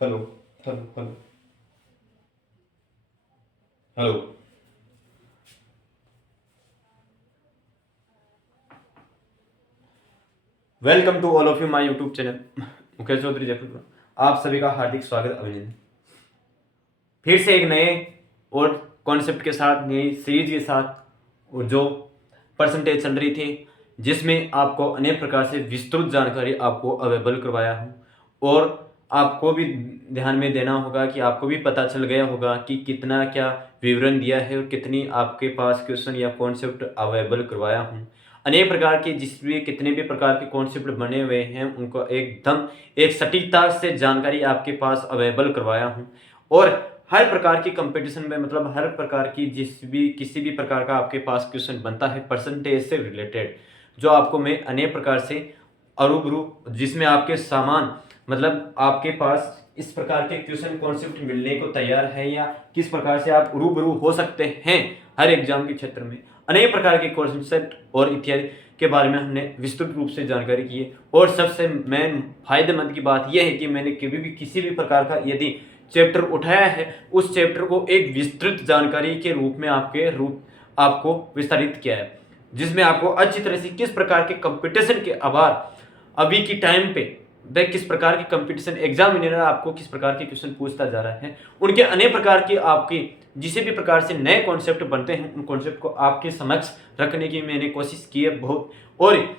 Hello hello hello hello. Welcome to all of you my YouTube channel Mukesh Chaudhary Jaipur. आप सभी का हार्दिक स्वागत अभिनंदन। फिर से एक नए और कॉन्सेप्ट के साथ, नई सीरीज के साथ, और जो परसेंटेज चल रही थी जिसमें आपको अनेक प्रकार से विस्तृत जानकारी आपको अवेलेबल करवाया हूँ। और आपको भी ध्यान में देना होगा कि आपको भी पता चल गया होगा कि कितना क्या विवरण दिया है और कितनी आपके पास क्वेश्चन या कॉन्सेप्ट अवेलेबल करवाया हूँ। अनेक प्रकार के जिस भी कितने भी प्रकार के कॉन्सेप्ट बने हुए हैं उनको एकदम एक सटीकता से जानकारी आपके पास अवेलेबल करवाया हूँ। और हर प्रकार की कंपटीशन में, मतलब हर प्रकार की जिस भी किसी भी प्रकार का आपके पास क्वेश्चन बनता है परसेंटेज से रिलेटेड, जो आपको मैं अनेक प्रकार से अरूबरू, जिसमें आपके सामान, मतलब आपके पास इस प्रकार के क्वेश्चन कॉन्सेप्ट मिलने को तैयार है या किस प्रकार से आप रूबरू हो सकते हैं हर एग्जाम के क्षेत्र में, अनेक प्रकार के कॉन्सेप्ट और इत्यादि के बारे में हमने विस्तृत रूप से जानकारी की है। और सबसे मेन फायदेमंद की बात यह है कि मैंने कभी भी किसी भी प्रकार का यदि चैप्टर उठाया है उस चैप्टर को एक विस्तृत जानकारी के रूप में आपको विस्तारित किया है, जिसमें आपको अच्छी तरह से किस प्रकार के कंपटीशन के आभार अभी की टाइम पे वह किस प्रकार की कंपटीशन एग्जामिनर आपको किस प्रकार के क्वेश्चन पूछता जा रहा है, उनके अनेक प्रकार की आपकी जिसे भी प्रकार से नए कॉन्सेप्ट बनते हैं उन कॉन्सेप्ट को आपके समक्ष रखने की मैंने कोशिश की है बहुत। और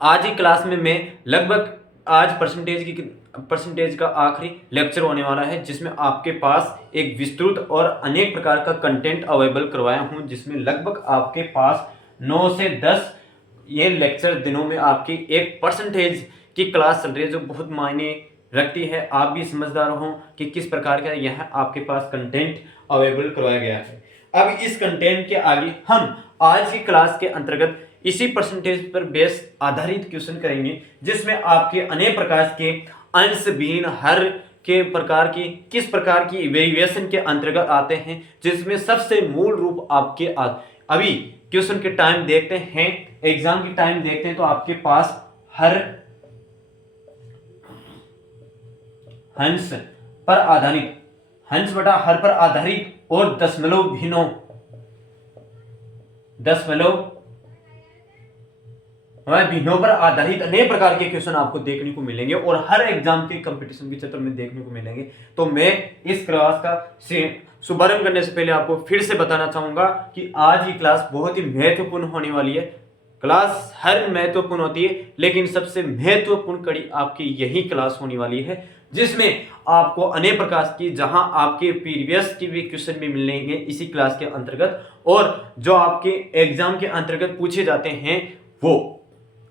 आज की क्लास में मैं लगभग आज परसेंटेज का आखिरी लेक्चर होने वाला है, जिसमें आपके पास एक विस्तृत और अनेक प्रकार का कंटेंट अवेलेबल करवाया हूं, जिसमें लगभग आपके पास 9 से 10 ये लेक्चर दिनों में आपकी एक परसेंटेज की क्लास चल रही है, जो बहुत मायने रखती है। आप भी समझदार हो कि किस प्रकार का यह आपके पास कंटेंट अवेलेबल करवाया गया है। अब इस कंटेंट के आगे हम आज की क्लास के अंतर्गत इसी परसेंटेज पर बेस आधारित क्वेश्चन करेंगे, जिसमें आपके अनेक प्रकार के अंश बीन हर के प्रकार की किस प्रकार की इवेल्युएशन के अंतर्गत आते हैं, जिसमें सबसे मूल रूप आपके अभी क्वेश्चन के टाइम देखते हैं, एग्जाम की टाइम देखते हैं, तो आपके पास हर हंस पर आधारित, हंस बटा हर पर आधारित और भिन्नों पर आधारित अनेक प्रकार के क्वेश्चन आपको देखने को मिलेंगे और हर एग्जाम के कंपटीशन के क्षेत्र में देखने को मिलेंगे। तो मैं इस क्लास का शुभारंभ करने से पहले आपको फिर से बताना चाहूंगा कि आज की क्लास बहुत ही महत्वपूर्ण होने वाली है। क्लास हर महत्वपूर्ण होती है, लेकिन सबसे महत्वपूर्ण कड़ी आपकी यही क्लास होने वाली है, जिसमें आपको अनेक प्रकार की, जहां आपके प्रीवियस की भी क्वेश्चन भी मिलेंगे इसी क्लास के अंतर्गत, और जो आपके एग्जाम के अंतर्गत पूछे जाते हैं वो।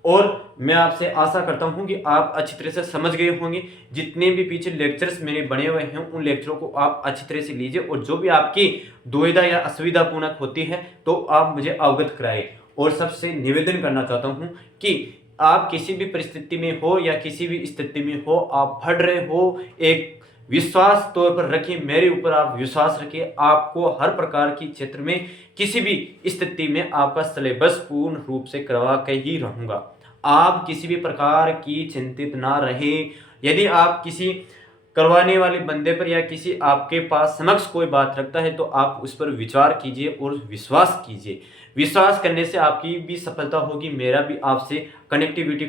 और मैं आपसे आशा करता हूं कि आप अच्छी तरह से समझ गए होंगे। जितने भी पीछे लेक्चर्स मेरे बने हुए हैं उन लेक्चरों को आप अच्छी तरह से लीजिए, और जो भी आपकी दुविधा या असुविधापूर्ण होती है तो आप मुझे अवगत कराएं। और सबसे निवेदन करना चाहता हूं कि आप किसी भी परिस्थिति में हो या किसी भी स्थिति में हो, आप पढ़ रहे हो, एक विश्वास तौर पर रखिए, मेरे ऊपर आप विश्वास रखिए। आपको हर प्रकार की क्षेत्र में किसी भी स्थिति में आपका सिलेबस पूर्ण रूप से करवा के ही रहूंगा। आप किसी भी प्रकार की चिंतित ना रहे। यदि आप किसी करवाने वाले बंदे पर या किसी आपके पास समक्ष कोई बात रखता है तो आप उस पर विचार कीजिए और विश्वास कीजिए। विश्वास करने से आपकी भी सफलता होगी, मेरा भी आपसे कनेक्टिविटी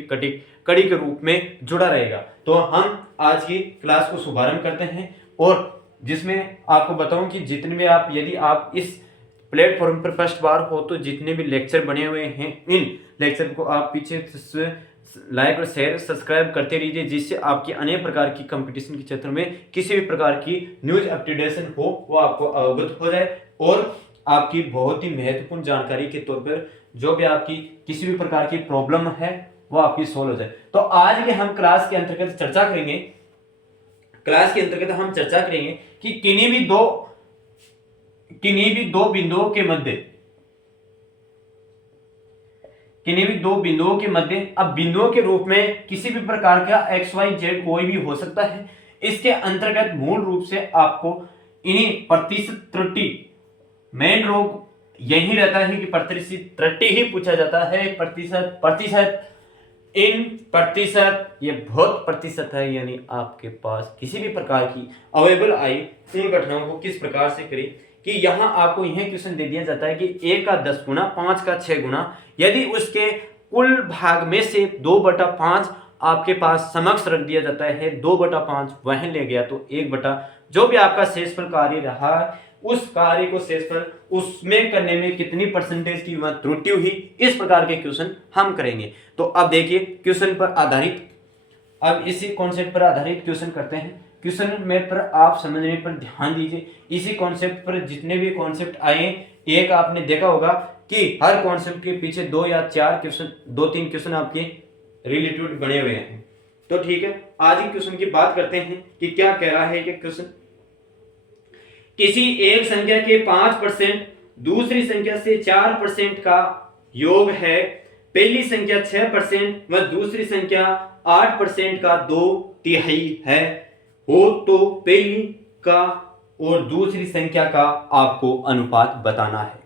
कड़ी के रूप में जुड़ा रहेगा। तो हम आज की क्लास को शुभारंभ करते हैं, और जिसमें आपको बताऊं कि जितने भी आप, यदि आप इस प्लेटफॉर्म पर फर्स्ट बार हो तो जितने भी लेक्चर बने हुए हैं इन लेक्चर को आप पीछे से लाइक और शेयर सब्सक्राइब करते रहिए, जिससे आपकी अनेक प्रकार की कंपटीशन के क्षेत्र में किसी भी प्रकार की न्यूज अपडेशन हो वो आपको अवगत हो जाए, और आपकी बहुत ही महत्वपूर्ण जानकारी के तौर पर जो भी आपकी किसी भी प्रकार की प्रॉब्लम है वो आपकी सोल्व हो जाए। तो आज के हम क्लास के अंतर्गत चर्चा करेंगे कि किन्हीं भी दो बिंदुओं के मध्य अब बिंदुओं के रूप में किसी भी प्रकार का एक्स वाई जेड कोई भी हो सकता है। इसके अंतर्गत मूल रूप से आपको इन्हीं प्रतिशत त्रुटि, मेन रोग यही रहता है कि प्रतिशत त्रुटि ही पूछा जाता है। प्रतिशत इन प्रतिशत, ये बहुत प्रतिशत है, यानी आपके पास किसी भी प्रकार की अवेलेबल आई उन घटनाओं को किस प्रकार से करें, कि यहाँ आपको यह क्वेश्चन दे दिया जाता है कि 1 का 10 गुना, 5 का 6 गुना, यदि उसके कुल भाग में से 2/5 आपके पास समक्ष रख दिया जाता है, 2/5 वह ले गया, तो 1 जो भी आपका शेषफल कार्य रहा उस कार्य को शेषफल उसमें करने में कितनी परसेंटेज की वह त्रुटि हुई, इस प्रकार के क्वेश्चन हम करेंगे। तो अब देखिए क्वेश्चन पर आधारित, अब इसी कॉन्सेप्ट पर आधारित क्वेश्चन करते हैं। क्वेश्चन में पर आप समझने पर ध्यान दीजिए। इसी कॉन्सेप्ट पर जितने भी कॉन्सेप्ट आए, एक आपने देखा होगा कि हर कॉन्सेप्ट के पीछे 2 या 4 क्वेश्चन, 2-3 क्वेश्चन आपके रिलेटेड बने हुए हैं। तो ठीक है, आज ही क्वेश्चन की बात करते हैं कि क्या कह रहा है कि क्वेश्चन, किसी एक संख्या के 5% दूसरी संख्या से 4% का योग है, पहली संख्या 6% व दूसरी संख्या 8% का 2/3 है हो, तो पहली का और दूसरी संख्या का आपको अनुपात बताना है।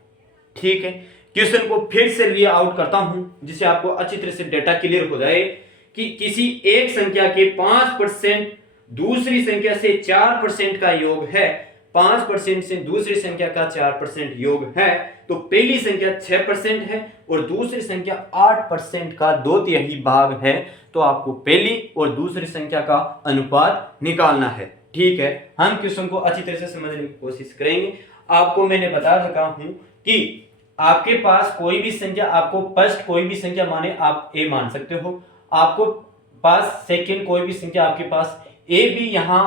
ठीक है, क्वेश्चन को फिर से रीड आउट करता हूं जिससे आपको अच्छी तरह से डेटा क्लियर हो जाए कि किसी एक संख्या के 5% दूसरी संख्या से 4% का योग है, 5% से दूसरी संख्या का 4% योग है, तो पहली संख्या 6% है और दूसरी संख्या 8% का 2/3 भाग है, तो आपको पहली और दूसरी संख्या का अनुपात निकालना है। ठीक है, हम क्वेश्चन को अच्छी तरह से समझने की कोशिश करेंगे। आपको मैंने बता चुका हूं कि आपके पास कोई भी संख्या, आपको फर्स्ट कोई भी संख्या माने आप ए मान सकते हो, आपको पास सेकंड कोई भी संख्या आपके पास ए भी यहां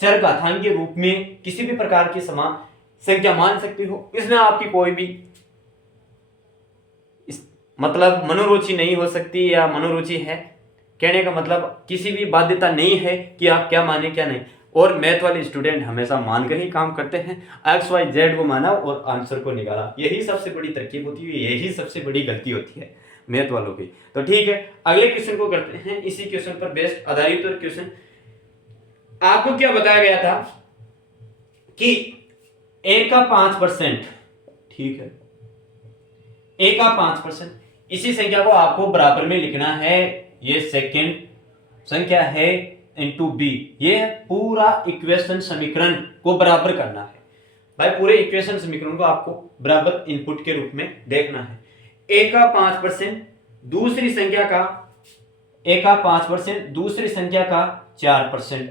चर घातांक के रूप में किसी भी प्रकार की समान संख्या मान सकते हो। इसमें आपकी कोई भी मतलब मनोरुचि नहीं हो सकती, या मनोरुचि है कहने का मतलब किसी भी बाध्यता नहीं है कि आप क्या माने क्या नहीं। और मैथ वाले स्टूडेंट हमेशा मानकर ही काम करते हैं, XYZ को माना और आंसर को निकाला, यही सबसे बड़ी तरकीब होती है, यही सबसे बड़ी गलती होती है मैथ वालों की। तो ठीक है, अगले क्वेश्चन को करते हैं। इसी क्वेश्चन पर बेस्ड आधारित और क्वेश्चन आपको क्या बताया गया था कि ए का 5%, ठीक है, ए का 5%, इसी संख्या को आपको बराबर में लिखना है, ये सेकंड संख्या है इनटू बी, ये पूरा इक्वेशन समीकरण को बराबर करना है भाई, पूरे इक्वेशन समीकरण को आपको बराबर इनपुट के रूप में देखना है। ए का 5% दूसरी संख्या का, ए का 5% दूसरी संख्या का 4%,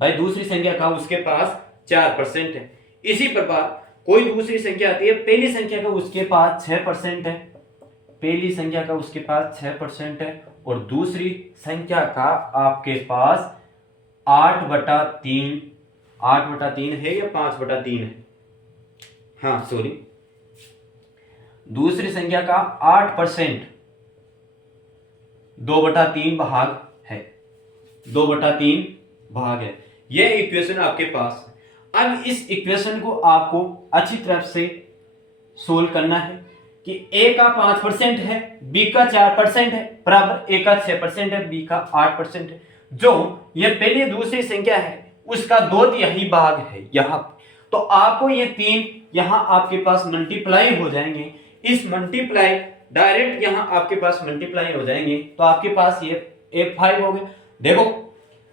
भाई दूसरी संख्या का उसके पास 4% है। इसी प्रकार कोई दूसरी संख्या आती है, पहली संख्या का उसके पास 6% है, पहली संख्या का उसके पास 6% है, और दूसरी संख्या का आपके पास 8/3, 8/3 है या 5/3 है, हाँ सॉरी, दूसरी संख्या का 8% 2/3 भाग है, 2/3 भाग है। यह इक्वेशन आपके पास। अब इस इक्वेशन को आपको अच्छी तरह से सोल्व करना है कि ए का 5% है, बी का 4% है, बराबर ए का 6% है, बी का 8% है। जो ये पहली दूसरी संख्या है उसका 2/3 भाग है यहाँ, तो आपको ये 3 यहाँ आपके पास मल्टीप्लाई हो जाएंगे, इस मल्टीप्लाई डायरेक्ट यहाँ आपके पास मल्टीप्लाई हो जाएंगे, तो आपके पास ये 5 हो गए। देखो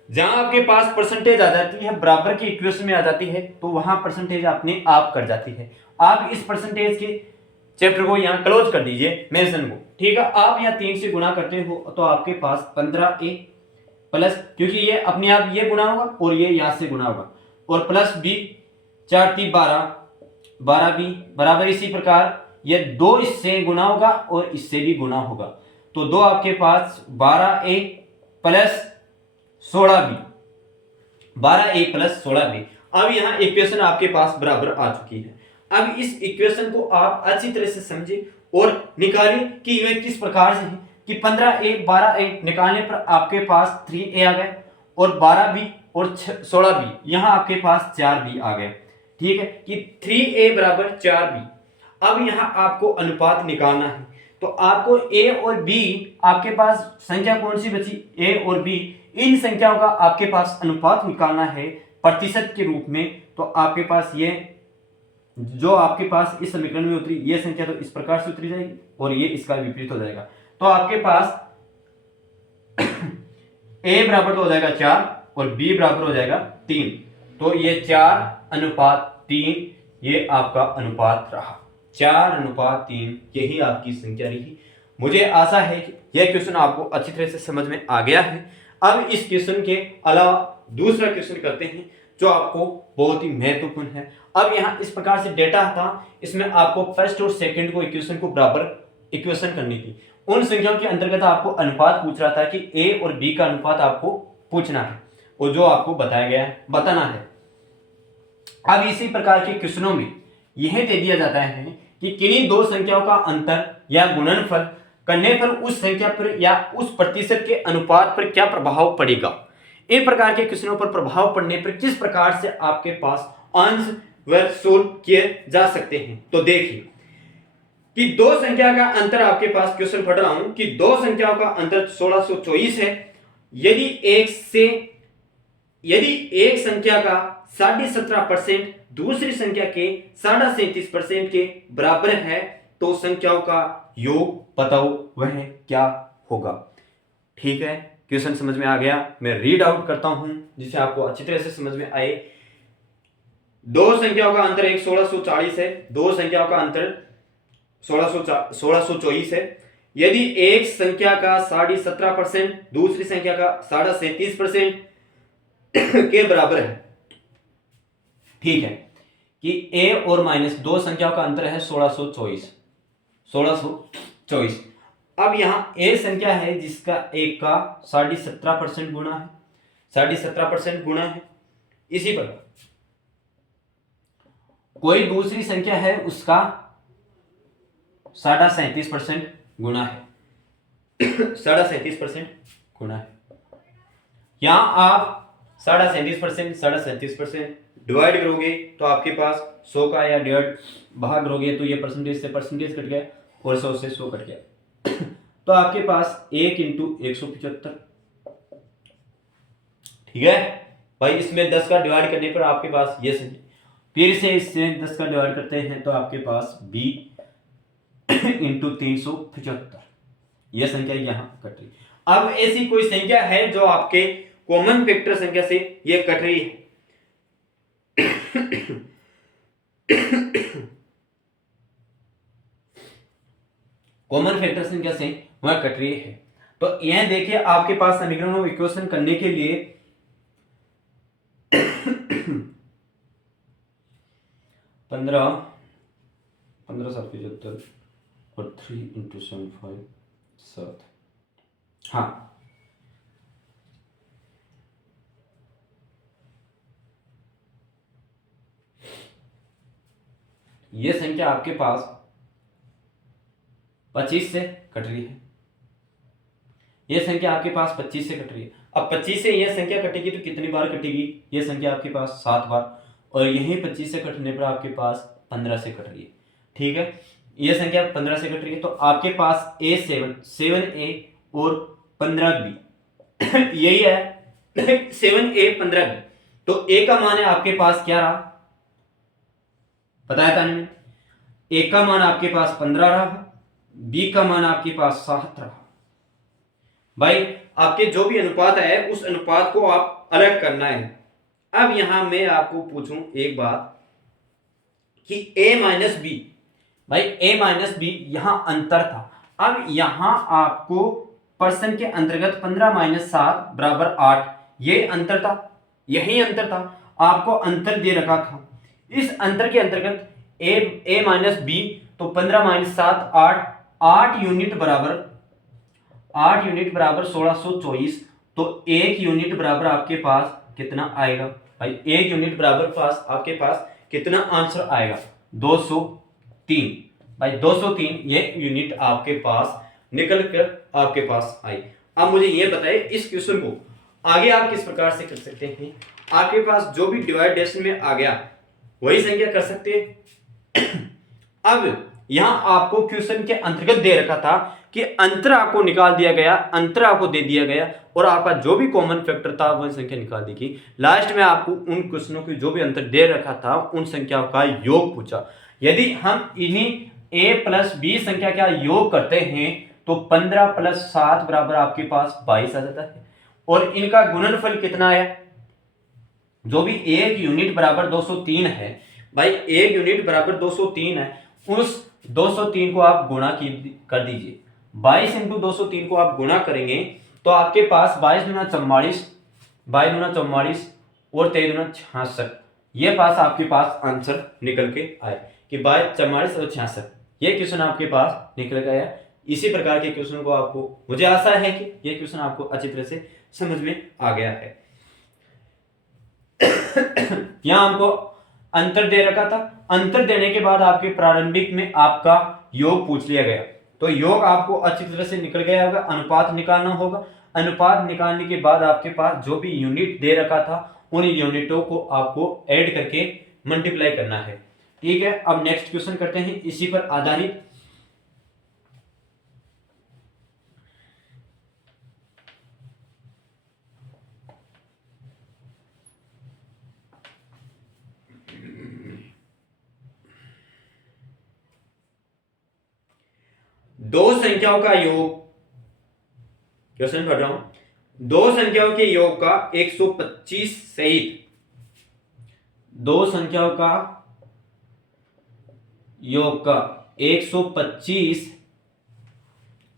जहां आपके पास परसेंटेज आ जाती है बराबर की इक्वेशन में आ जाती है, तो वहां परसेंटेज अपने आप कर जाती है। आप इस परसेंटेज के चैप्टर को यहाँ क्लोज कर दीजिए, मेंशन को, ठीक है। आप यहाँ 3 से गुणा करते हो तो आपके पास 15a प्लस, क्योंकि ये अपने आप ये गुणा होगा और ये यहाँ से गुणा होगा, और प्लस b, 4 3 12, 12b बराबर, इसी प्रकार ये 2 इससे गुणा होगा और इससे भी गुणा होगा, तो 2 आपके पास 12a plus 16b, 12a plus 16b। अब यहाँ इक्वेशन आपके पास बराबर आ चुकी है। अब इस इक्वेशन को आप अच्छी तरह से समझिए और निकालिए कि वे किस प्रकार से है कि 15a 12a निकालने पर आपके पास 3a आ गए, और 12b और 16b यहाँ आपके पास 4b आ गए, ठीक है, कि 3a बराबर 4b। अब यहाँ आपको अनुपात निकालना है, तो आपको a और b, आपके पास संख्या कौन सी बची, a और b, इन संख्याओं का आपके पास अनुपात निकालना है प्रतिशत के रूप में। तो आपके पास ये जो आपके पास इस समीकरण में उतरी ये संख्या तो इस प्रकार से उतरी जाएगी और ये इसका विपरीत हो जाएगा, तो आपके पास ए बराबर तो हो जाएगा 4 और बी बराबर हो जाएगा 3। तो ये 4:3 ये आपका अनुपात रहा, 4:3 यही आपकी संख्या रही। मुझे आशा है कि यह क्वेश्चन आपको अच्छी तरह से समझ में आ गया है। अब इस क्वेश्चन के अलावा दूसरा क्वेश्चन करते हैं जो आपको बहुत ही महत्वपूर्ण है। अब यहाँ इस प्रकार से डेटा था, इसमें आपको फर्स्ट और सेकंड को इक्वेशन को बराबर इक्वेशन करनी थी। उन संख्याओं के अंतर्गत आपको अनुपात पूछ रहा था कि ए और बी का अनुपात आपको पूछना है और जो आपको बताया गया है बताना है। अब इसी प्रकार के क्वेश्चनों में यह दे दिया जाता है कि किन्हीं दो संख्याओं का अंतर या गुणनफल करने पर उस संख्या पर या उस प्रतिशत के अनुपात पर क्या प्रभाव पड़ेगा। इन प्रकार के क्वेश्चनों पर प्रभाव पड़ने पर किस प्रकार से आपके पास आंसर व सोल्व किए जा सकते हैं। तो देखिए कि दो संख्या का अंतर आपके पास क्वेश्चन पढ़ रहा हूं कि दो संख्याओं का अंतर 1624 है। यदि एक संख्या का 17.5% दूसरी संख्या के 37.5% के बराबर है तो संख्याओं का योग बताओ वह क्या होगा। ठीक है, क्वेश्चन समझ में आ गया। मैं रीड आउट करता हूं जिसे आपको अच्छी तरह से समझ में आए। दो संख्याओं का अंतर 1640 है, दो संख्याओं का अंतर 1624 है। यदि एक संख्या का 17.5% दूसरी संख्या का 37.5% के बराबर है, ठीक है, कि ए और माइनस दो संख्याओं का अंतर है 1624। अब यहां ए संख्या है जिसका एक का 17.5% गुणा है, 17.5% गुणा है। इसी प्रकार कोई दूसरी संख्या है उसका 37.5% गुणा है, 37.5% गुणा है। यहां आप 37.5% डिवाइड करोगे तो आपके पास 100 का या डिवाइड भाग करोगे तो ये परसेंटेज से परसेंटेज कट गया और 100 से 100 कट गया तो आपके पास 1 × 175। ठीक है भाई, इसमें 10 का डिवाइड करने पर आपके पास ये संख्या, फिर से इससे 10 का डिवाइड करते हैं तो आपके पास 20 × 375 यह संख्या यहां कट रही। अब ऐसी कोई संख्या है जो आपके कॉमन फैक्टर संख्या से यह कट रही है। कॉमन फैक्टर संख्या से वह कट रही है। तो यह देखिए आपके पास समीकरण और इक्वेशन करने के लिए 15 और 3 × 7 5 7। हाँ, यह संख्या आपके पास 25 से कट रही है। यह संख्या आपके पास 25 से कट रही है। अब 25 से यह संख्या कटेगी तो कितनी बार कटेगी? यह संख्या आपके पास 7 बार, और यही 25 से कटने पर आपके पास 15 से कट रही है। ठीक है, यह संख्या 15 से कट रही है तो आपके पास A7 A और 15B यही है 7A 15B। तो A का मान है आपके पास क्या रहा, बताया था मैंने। A का मान आपके पास 15 रहा, B का मान आपके पास 7 रहा। भाई आपके जो भी अनुपात है उस अनुपात को आप अलग करना है। अब यहां मैं आपको पूछूं एक बात कि A - B, भाई A - B यहां अंतर था। अब यहां आपको पर्सन के अंतर्गत 15 - 7 = 8 ये अंतर था, यही अंतर था, आपको अंतर दे रखा था। इस अंतर के अंतर्गत A - B तो 15 - 7 8, 8 यूनिट बराबर 1624। तो 1 यूनिट बराबर आपके पास कितना आएगा भाई? 1 यूनिट बराबर पास आपके पास कितना आंसर आएगा? 203। भाई 203 ये यूनिट आपके पास निकल कर आपके पास आई। अब मुझे ये बताइए इस क्वेश्चन को आगे आप किस प्रकार से कर सकते हैं। आपके पास जो भी डिवाइडेशन में आ गया वही संख्या कर सकते हैं। अब यहां आपको क्वेश्चन के अंतर्गत दे रखा था कि अंतर आपको निकाल दिया गया, अंतर आपको दे दिया गया और आपका जो भी कॉमन फैक्टर था वह संख्या निकाल दी गई। लास्ट में आपको उन क्वेश्चनों की जो भी अंतर दे रखा था उन संख्याओं का योग पूछा। यदि हम इन्हीं A + B संख्या का योग करते हैं तो 15 + 7 = आपके पास 22 आ जाता है। और इनका गुणनफल कितना आया, जो भी एक यूनिट बराबर 203 है भाई, एक यूनिट बराबर 203 है, उस 203 को आप गुणा कर दीजिए। 22 इंटू 203 को आप गुणा करेंगे तो आपके पास 22 दूना 44, 22 दूना 44 और 23 दूना 66, ये पास आपके पास आंसर निकल के आए कि 22, 44 और 66, ये क्वेश्चन आपके पास निकल के आया। इसी प्रकार के क्वेश्चन को आपको, मुझे आशा है कि ये क्वेश्चन आपको अच्छी तरह से समझ में आ गया है। यहां हमको अंतर दे रखा था, अंतर देने के बाद आपके प्रारंभिक में आपका योग पूछ लिया गया, तो योग आपको अच्छी तरह से निकल गया होगा। अनुपात निकालना होगा, अनुपात निकालने के बाद आपके पास जो भी यूनिट दे रखा था उन यूनिटों को आपको ऐड करके मल्टीप्लाई करना है। ठीक है, अब नेक्स्ट क्वेश्चन करते हैं इसी पर आधारित। दो संख्याओं का योग, क्वेश्चन पढ़ रहा हूं, दो संख्याओं के योग का 125 सहित, दो संख्याओं का योग का 125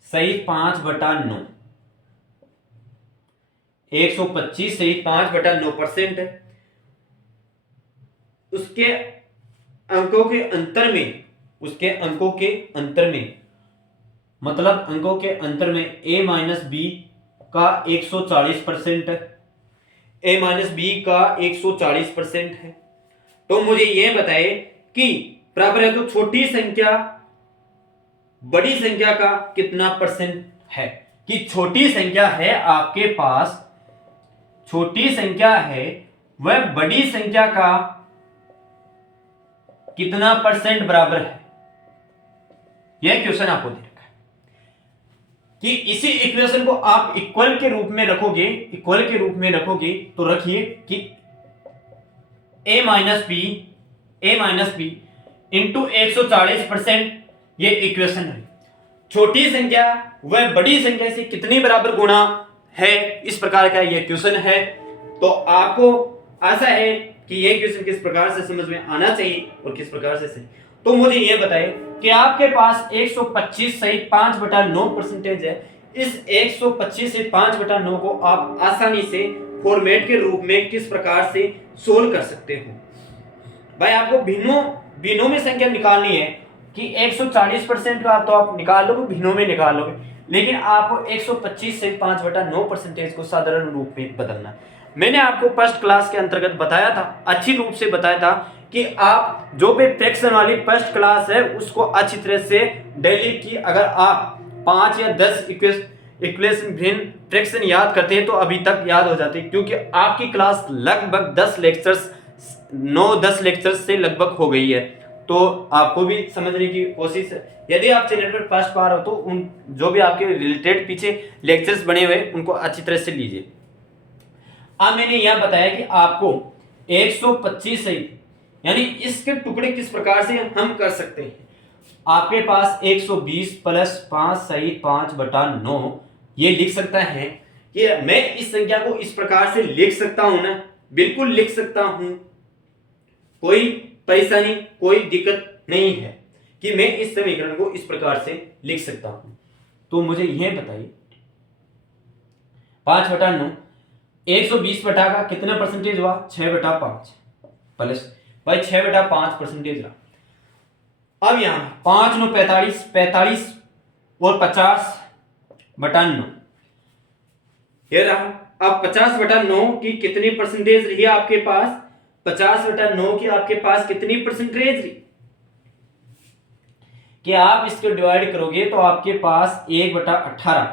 सहित 5/9, 125 सहित 5/9% है। उसके अंकों के अंतर में, उसके अंकों के अंतर में, मतलब अंकों के अंतर में a माइनस बी का 140% है, a माइनस बी का 140% है। तो मुझे यह बताए कि बराबर है तो छोटी संख्या बड़ी संख्या का कितना परसेंट है, कि छोटी संख्या है आपके पास, छोटी संख्या है वह बड़ी संख्या का कितना परसेंट बराबर है। यह क्वेश्चन आपको दे रखा है कि इसी इक्वेशन को आप इक्वल के रूप में रखोगे, इक्वल के रूप में रखोगे तो रखिए कि a माइनस बी इंटू 140%, ये इक्वेशन है। छोटी संख्या वह बड़ी संख्या से कितनी बराबर गुणा है, इस प्रकार का ये क्वेश्चन है। तो आपको आशा है कि ये क्वेश्चन किस प्रकार से समझ में आना चाहिए और किस प्रकार से सही। तो मुझे ये बताइए कि आपके पास 125 सहित 5/9% है। इस 125 से 5/9 को आप आसानी से फॉर्मेट के रूप में किस प्रकार से सोल्व कर सकते हो। भाई आपको भिन्नों में संख्या निकालनी है कि 140% का तो आप निकाल लोगे, भिन्नों में निकाल लोगे, लेकिन आपको 125 से 5/9% को साधारण रूप में बदलना है। मैंने आपको फर्स्ट क्लास के अंतर्गत बताया था, अच्छी रूप से बताया था कि आप जो भी फ्रैक्शन वाली फर्स्ट क्लास है उसको अच्छी तरह से डेली की, अगर आप 5 या 10 इक्वेशन भिन्न फ्रैक्शन याद करते हैं तो अभी तक याद हो जाते हैं, क्योंकि आपकी क्लास लगभग 10 लेक्चर्स, 9-10 लेक्चर्स से लगभग हो गई है। तो आपको भी समझने की कोशिश है। यदि आप चैनल पर फर्स्ट बार हो तो उन जो भी आपके रिलेटेड पीछे लेक्चर्स बने हुए उनको अच्छी तरह से लीजिए। अब मैंने यह बताया कि आपको 125 सहित, यानी इसके टुकड़े किस प्रकार से हम कर सकते हैं। आपके पास 120 प्लस 5 सहित 5/9 ये लिख सकता है कि मैं इस संख्या को इस प्रकार से लिख सकता हूं ना, बिल्कुल लिख सकता हूं, कोई परेशानी कोई दिक्कत नहीं है कि मैं इस समीकरण को इस प्रकार से लिख सकता हूं। तो मुझे यह बताइए 5/9 120 बटा का कितना परसेंटेज हुआ, 6/5 प्लस भाई 6/5% रहा। अब यहां 5 9 45, 45 और 50/9 ये रहा। अब 50/9 की कितनी परसेंटेज रही आपके पास, 50/9 की आपके पास कितनी परसेंटेज रही, कि आप इसको डिवाइड करोगे तो आपके पास 1/18,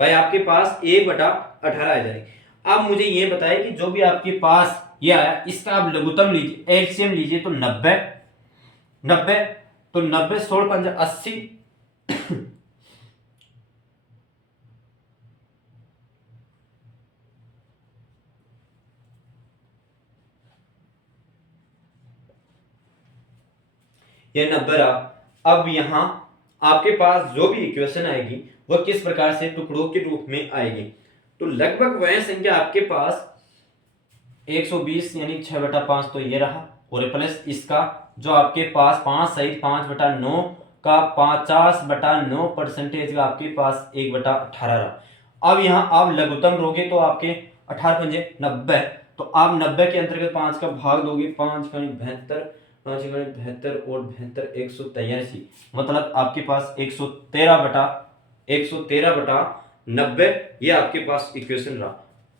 भाई आपके पास 1/18 आ जाएगी। अब मुझे ये बताए कि जो भी आपके पास ये आया इसका आप लघुत्तम लीजिए, एलसीएम लीजिए तो 90 तो 90 16 5 80 ये 90 रहा। अब यहां आपके पास जो भी इक्वेशन आएगी वह किस प्रकार से टुकड़ों के रूप में आएगी। तो लगभग वह संख्या आपके पास 120 यानी 6/5 तो ये रहा, और प्लस इसका जो आपके पास 5 सहित 5/9 का 50/9% का आपके पास 1/18 रहा। अब यहाँ आप लघुत्तम लोगे तो आपके 18 पंजे 90, तो आप 90 के अंतर्गत 5 का भाग दोगे, 5 का 72, 5 का 72 और 72 183, मतलब आपके पास 113/90 ये आपके पास इक्वेशन रहा।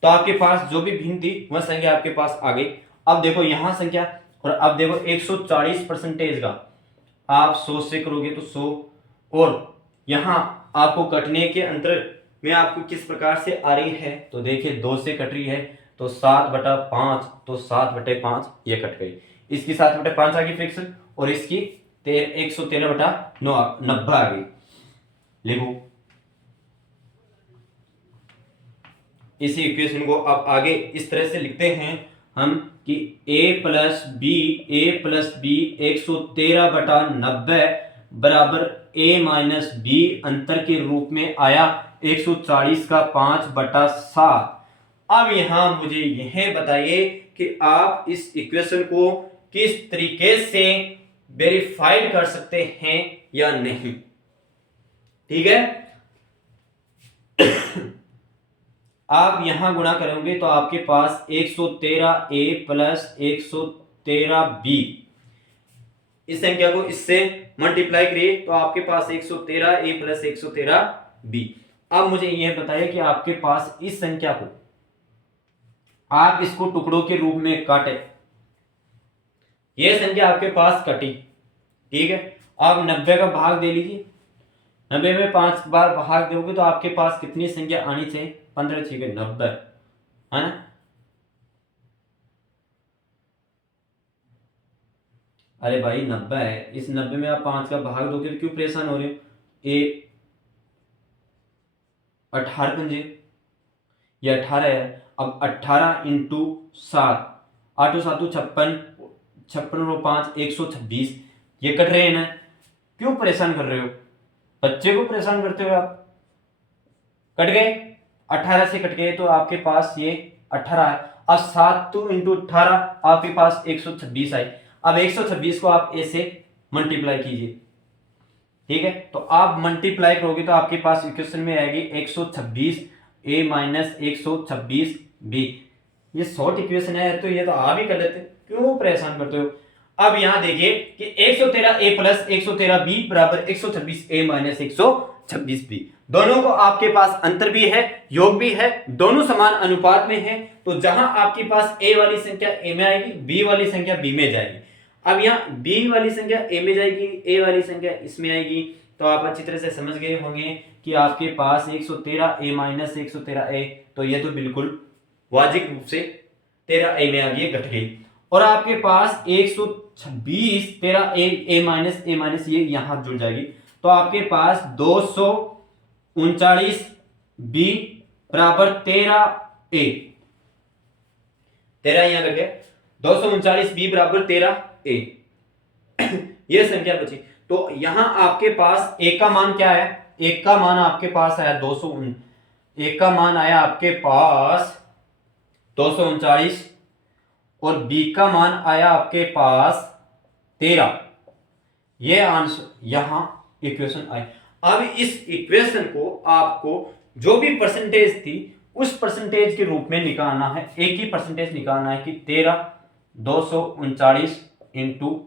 तो आपके पास जो भी भिन्न थी वह संख्या आपके पास आ गई। अब देखो यहां संख्या, और अब देखो 140% का आप 100 से करोगे तो 100, और यहां आपको कटने के अंतर में आपको किस प्रकार से आ रही है, तो देखिए 2 से कट रही है तो 7/5, तो 7/5 ये कट गई, इसकी 7/5 आ गई फिक्स, और इसकी 113/90 आ गई। लिखो इसी इक्वेशन को अब आगे इस तरह से लिखते हैं हम कि a प्लस बी 113/90 बराबर a माइनस बी अंतर के रूप में आया 140 का 5/7। अब यहां मुझे यह बताइए कि आप इस इक्वेशन को किस तरीके से वेरीफाइड कर सकते हैं या नहीं। ठीक है, आप यहां गुणा करोगे तो आपके पास 113a प्लस 113b, इस संख्या को इससे मल्टीप्लाई करिए तो आपके पास 113a प्लस 113b। अब मुझे यह बताइए कि आपके पास इस संख्या को आप इसको टुकड़ों के रूप में काटे, यह संख्या आपके पास कटी, ठीक है। आप 90 का भाग दे लीजिए, 90 में 5 बार भाग दोगे तो आपके पास कितनी संख्या आनी चाहिए, 15 6 90, है ना। अरे भाई 90 है, इस 90 में आप 5 का भाग दोगे तो क्यों परेशान हो रहे हो, ए 18 पंजे ये 18 है। अब 18 इंटू 7, 8 7 56, 56 और 5 126, ये कट रहे हैं ना, क्यों परेशान कर रहे हो, बच्चे को परेशान करते हो आप। कट गए, 18 से कट गए तो आपके पास ये 18 है। अब 7 इंटू 18 आपके पास 126 आई। अब 126 को आप ए से मल्टीप्लाई कीजिए, ठीक है। तो आप मल्टीप्लाई करोगे तो आपके पास इक्वेशन में आएगी 126 a माइनस 126 b। ये शॉर्ट इक्वेशन है तो ये तो आप ही कर लेते, क्यों परेशान करते हो। अब यहां देखिए कि 113a प्लस 113b बराबर 126a माइनस 126b, दोनों को आपके पास अंतर भी है, योग भी है, दोनों समान अनुपात में है। तो जहां आपके पास a वाली संख्या a में आएगी, b वाली संख्या b में जाएगी। अब यहाँ b वाली संख्या a में जाएगी, a वाली संख्या इसमें आएगी, तो आप अच्छी तरह से समझ गए होंगे कि आपके पास 113a माइनस 113a, तो ये तो बिल्कुल वाजिब रूप से 13a में आ गई, घट गई। और आपके पास 126 13a माइनस a माइनस ये यहां जुड़ जाएगी, तो आपके पास 239b बराबर 13a, 13 यहां लग गया, 239b बराबर 13a ये संख्या बची। तो यहां आपके पास a का मान क्या है, एक का मान आपके पास आया 239, एक का मान आया आपके पास 239 और b का मान आया आपके पास 13। ये आंसर यहां इक्वेशन आई। अब इस इक्वेशन को आपको जो भी परसेंटेज थी उस परसेंटेज के रूप में निकालना है, एक ही परसेंटेज निकालना है कि 13 239 इंटू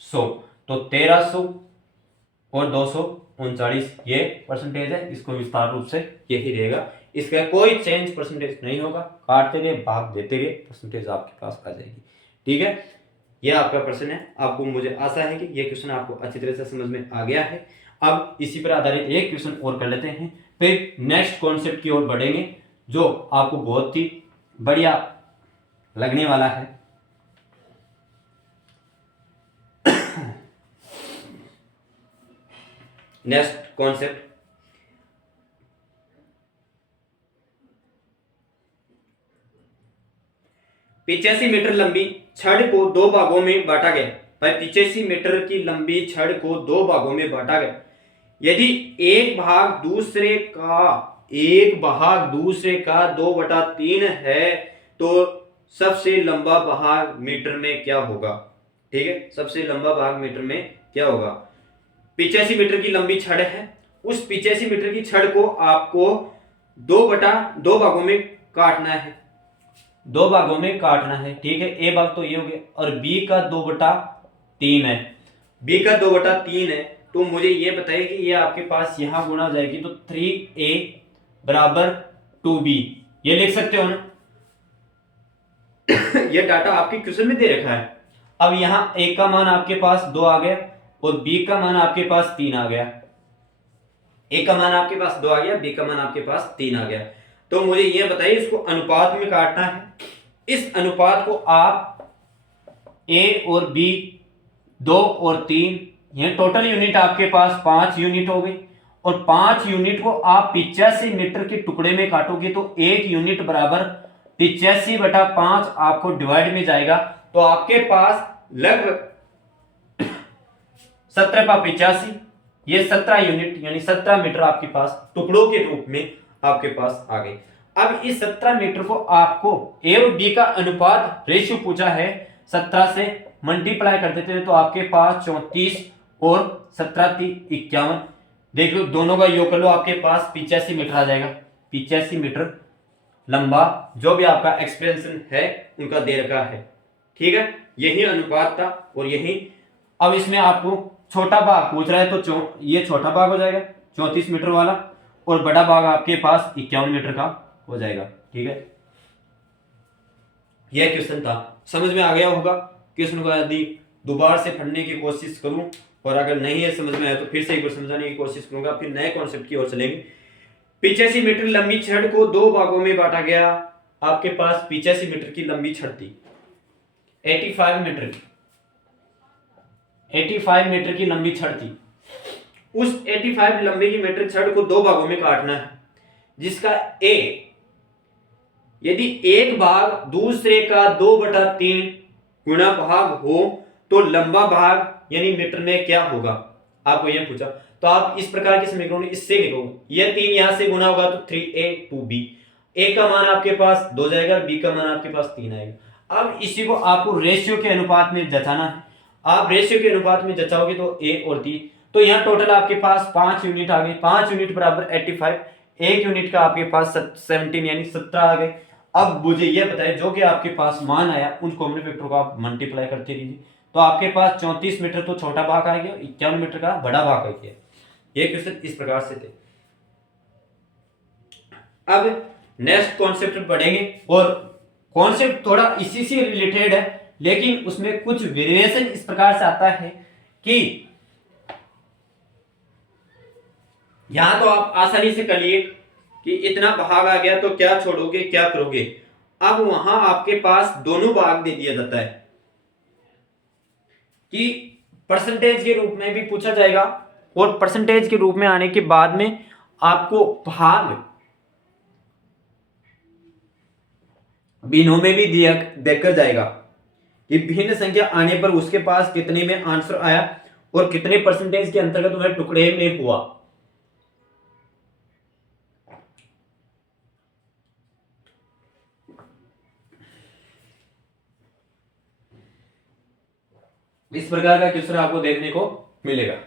100, तो 1300 और 239 ये परसेंटेज है, इसको विस्तार रूप से यही रहेगा, इसका कोई चेंज परसेंटेज नहीं होगा, काटते गए भाग देते गए परसेंटेज आपके पास आ जाएगी। ठीक है, ये आपका प्रश्न है। आपको मुझे आशा है कि ये क्वेश्चन आपको अच्छी तरह से समझ में आ गया है। अब इसी पर आधारित एक क्वेश्चन और कर लेते हैं, फिर नेक्स्ट कॉन्सेप्ट की ओर बढ़ेंगे जो आपको बहुत ही बढ़िया लगने वाला है। नेक्स्ट कॉन्सेप्ट, पिचासी मीटर लंबी छड़ को दो भागों में बांटा गया। 85 मीटर की लंबी छड़ को दो भागों में बांटा गया। यदि एक भाग दूसरे का एक भाग दूसरे का 2/3 है तो सबसे लंबा भाग मीटर में क्या होगा? ठीक है, सबसे लंबा भाग मीटर में क्या होगा? 85 मीटर की लंबी छड़ है, उस 85 मीटर की छड़ को आपको 2/2 भागों में काटना है, 2 भागों में काटना है। ठीक है, ए भाग तो ये हो गया और बी का 2/3 है, बी का 2/3 है। तो मुझे ये बताइए कि ये आपके पास यहां गुणा हो जाएगी तो 3a बराबर 2b, ये लिख सकते हो ना? ये डाटा आपके क्वेश्चन में दे रखा है। अब यहां a का मान आपके पास 2 आ गया और b का मान आपके पास 3 आ गया। a का मान आपके पास 2 आ गया, b का मान आपके पास 3 आ गया। तो मुझे ये बताइए इसको अनुपात में काटना है। इस अनुपात को आप a और b 2 और 3, ये टोटल यूनिट आपके पास 5 यूनिट हो गई और 5 यूनिट को आप 85 मीटर के टुकड़े में काटोगे तो 1 यूनिट बराबर 85/5 आपको डिवाइड में जाएगा। तो आपके पास लगभग 17/85, ये 17 यूनिट यानी 17 मीटर आपके पास टुकड़ों के रूप में आपके पास आ गए। अब इस 17 मीटर को आपको ए और बी का अनुपात रेशियो पूछा है, 17 से मल्टीप्लाई कर देते हैं तो आपके पास 34 और 17 51, देख लो दोनों का योग कर लो, आपके पास 85 मीटर आ जाएगा। 85 मीटर लंबा जो भी आपका एक्सपेंशन है उनका दे रखा है। ठीक है, यही अनुपात था और यही। अब इसमें आपको छोटा भाग पूछ रहा है तो ये छोटा भाग हो जाएगा 34 मीटर वाला और बड़ा भाग आपके पास 51 मीटर का हो जाएगा। ठीक है, यह क्वेश्चन था, समझ में आ गया होगा। क्वेश्चन को यदि दोबारा से पढ़ने की कोशिश करूं और अगर नहीं है समझ में आया तो फिर से एक बार समझाने की कोशिश करूंगा, फिर नए कॉन्सेप्ट की ओर चलेंगे। 85 मीटर लंबी छड़ को 2 भागों में बांटा गया। आपके पास 85 मीटर की लंबी छड़ थी, 85 मीटर की 85 मीटर की लंबी छड़ थी। उस 85 लंबी की मीटर छड़ को 2 भागों में काटना है, जिसका ए यदि एक भाग दूसरे का 2/3 गुणा भाग हो तो लंबा भाग यानी मीटर में क्या होगा, आपको यह पूछा। तो आप इस प्रकार के समीकरण इससे लिखोगे, यह 3 यहां से गुणा होगा तो 3a 2b, a का मान आपके पास 2 जाएगा, b का मान आपके पास 3 आएगा। अब इसी को आपको रेशियो के अनुपात में जचाना है। आप रेशियो के अनुपात में जचाओगे तो a और 3, तो यहाँ टोटल आपके पास 5 यूनिट आ गए। 5 यूनिट बराबर 85, 1 यूनिट का आपके पास 17 यानी 17 आ गए। अब मुझे यह बताए जो कि आपके पास मान आया उन कॉमन फैक्टर को आप मल्टीप्लाई करते रहिए, तो आपके पास 34 मीटर तो छोटा भाग आ गया, 51 मीटर का बड़ा भाग आ गया। ये क्वेश्चन इस प्रकार से थे। अब नेक्स्ट कॉन्सेप्ट पढ़ेंगे और कॉन्सेप्ट थोड़ा इसी से रिलेटेड है लेकिन उसमें कुछ वेरिएशन इस प्रकार से आता है कि यहां तो आप आसानी से कर लिए कि इतना भाग आ गया तो क्या छोड़ोगे क्या करोगे। अब वहां आपके पास दोनों भाग दे दिया जाता है कि परसेंटेज के रूप में भी पूछा जाएगा और परसेंटेज के रूप में आने के बाद में आपको भाग भिन्नों में भी दिया देखकर जाएगा कि भिन्न संख्या आने पर उसके पास कितने में आंसर आया और कितने परसेंटेज के अंतर्गत वह टुकड़े में हुआ। इस प्रकार का क्वेश्चन आपको देखने को मिलेगा।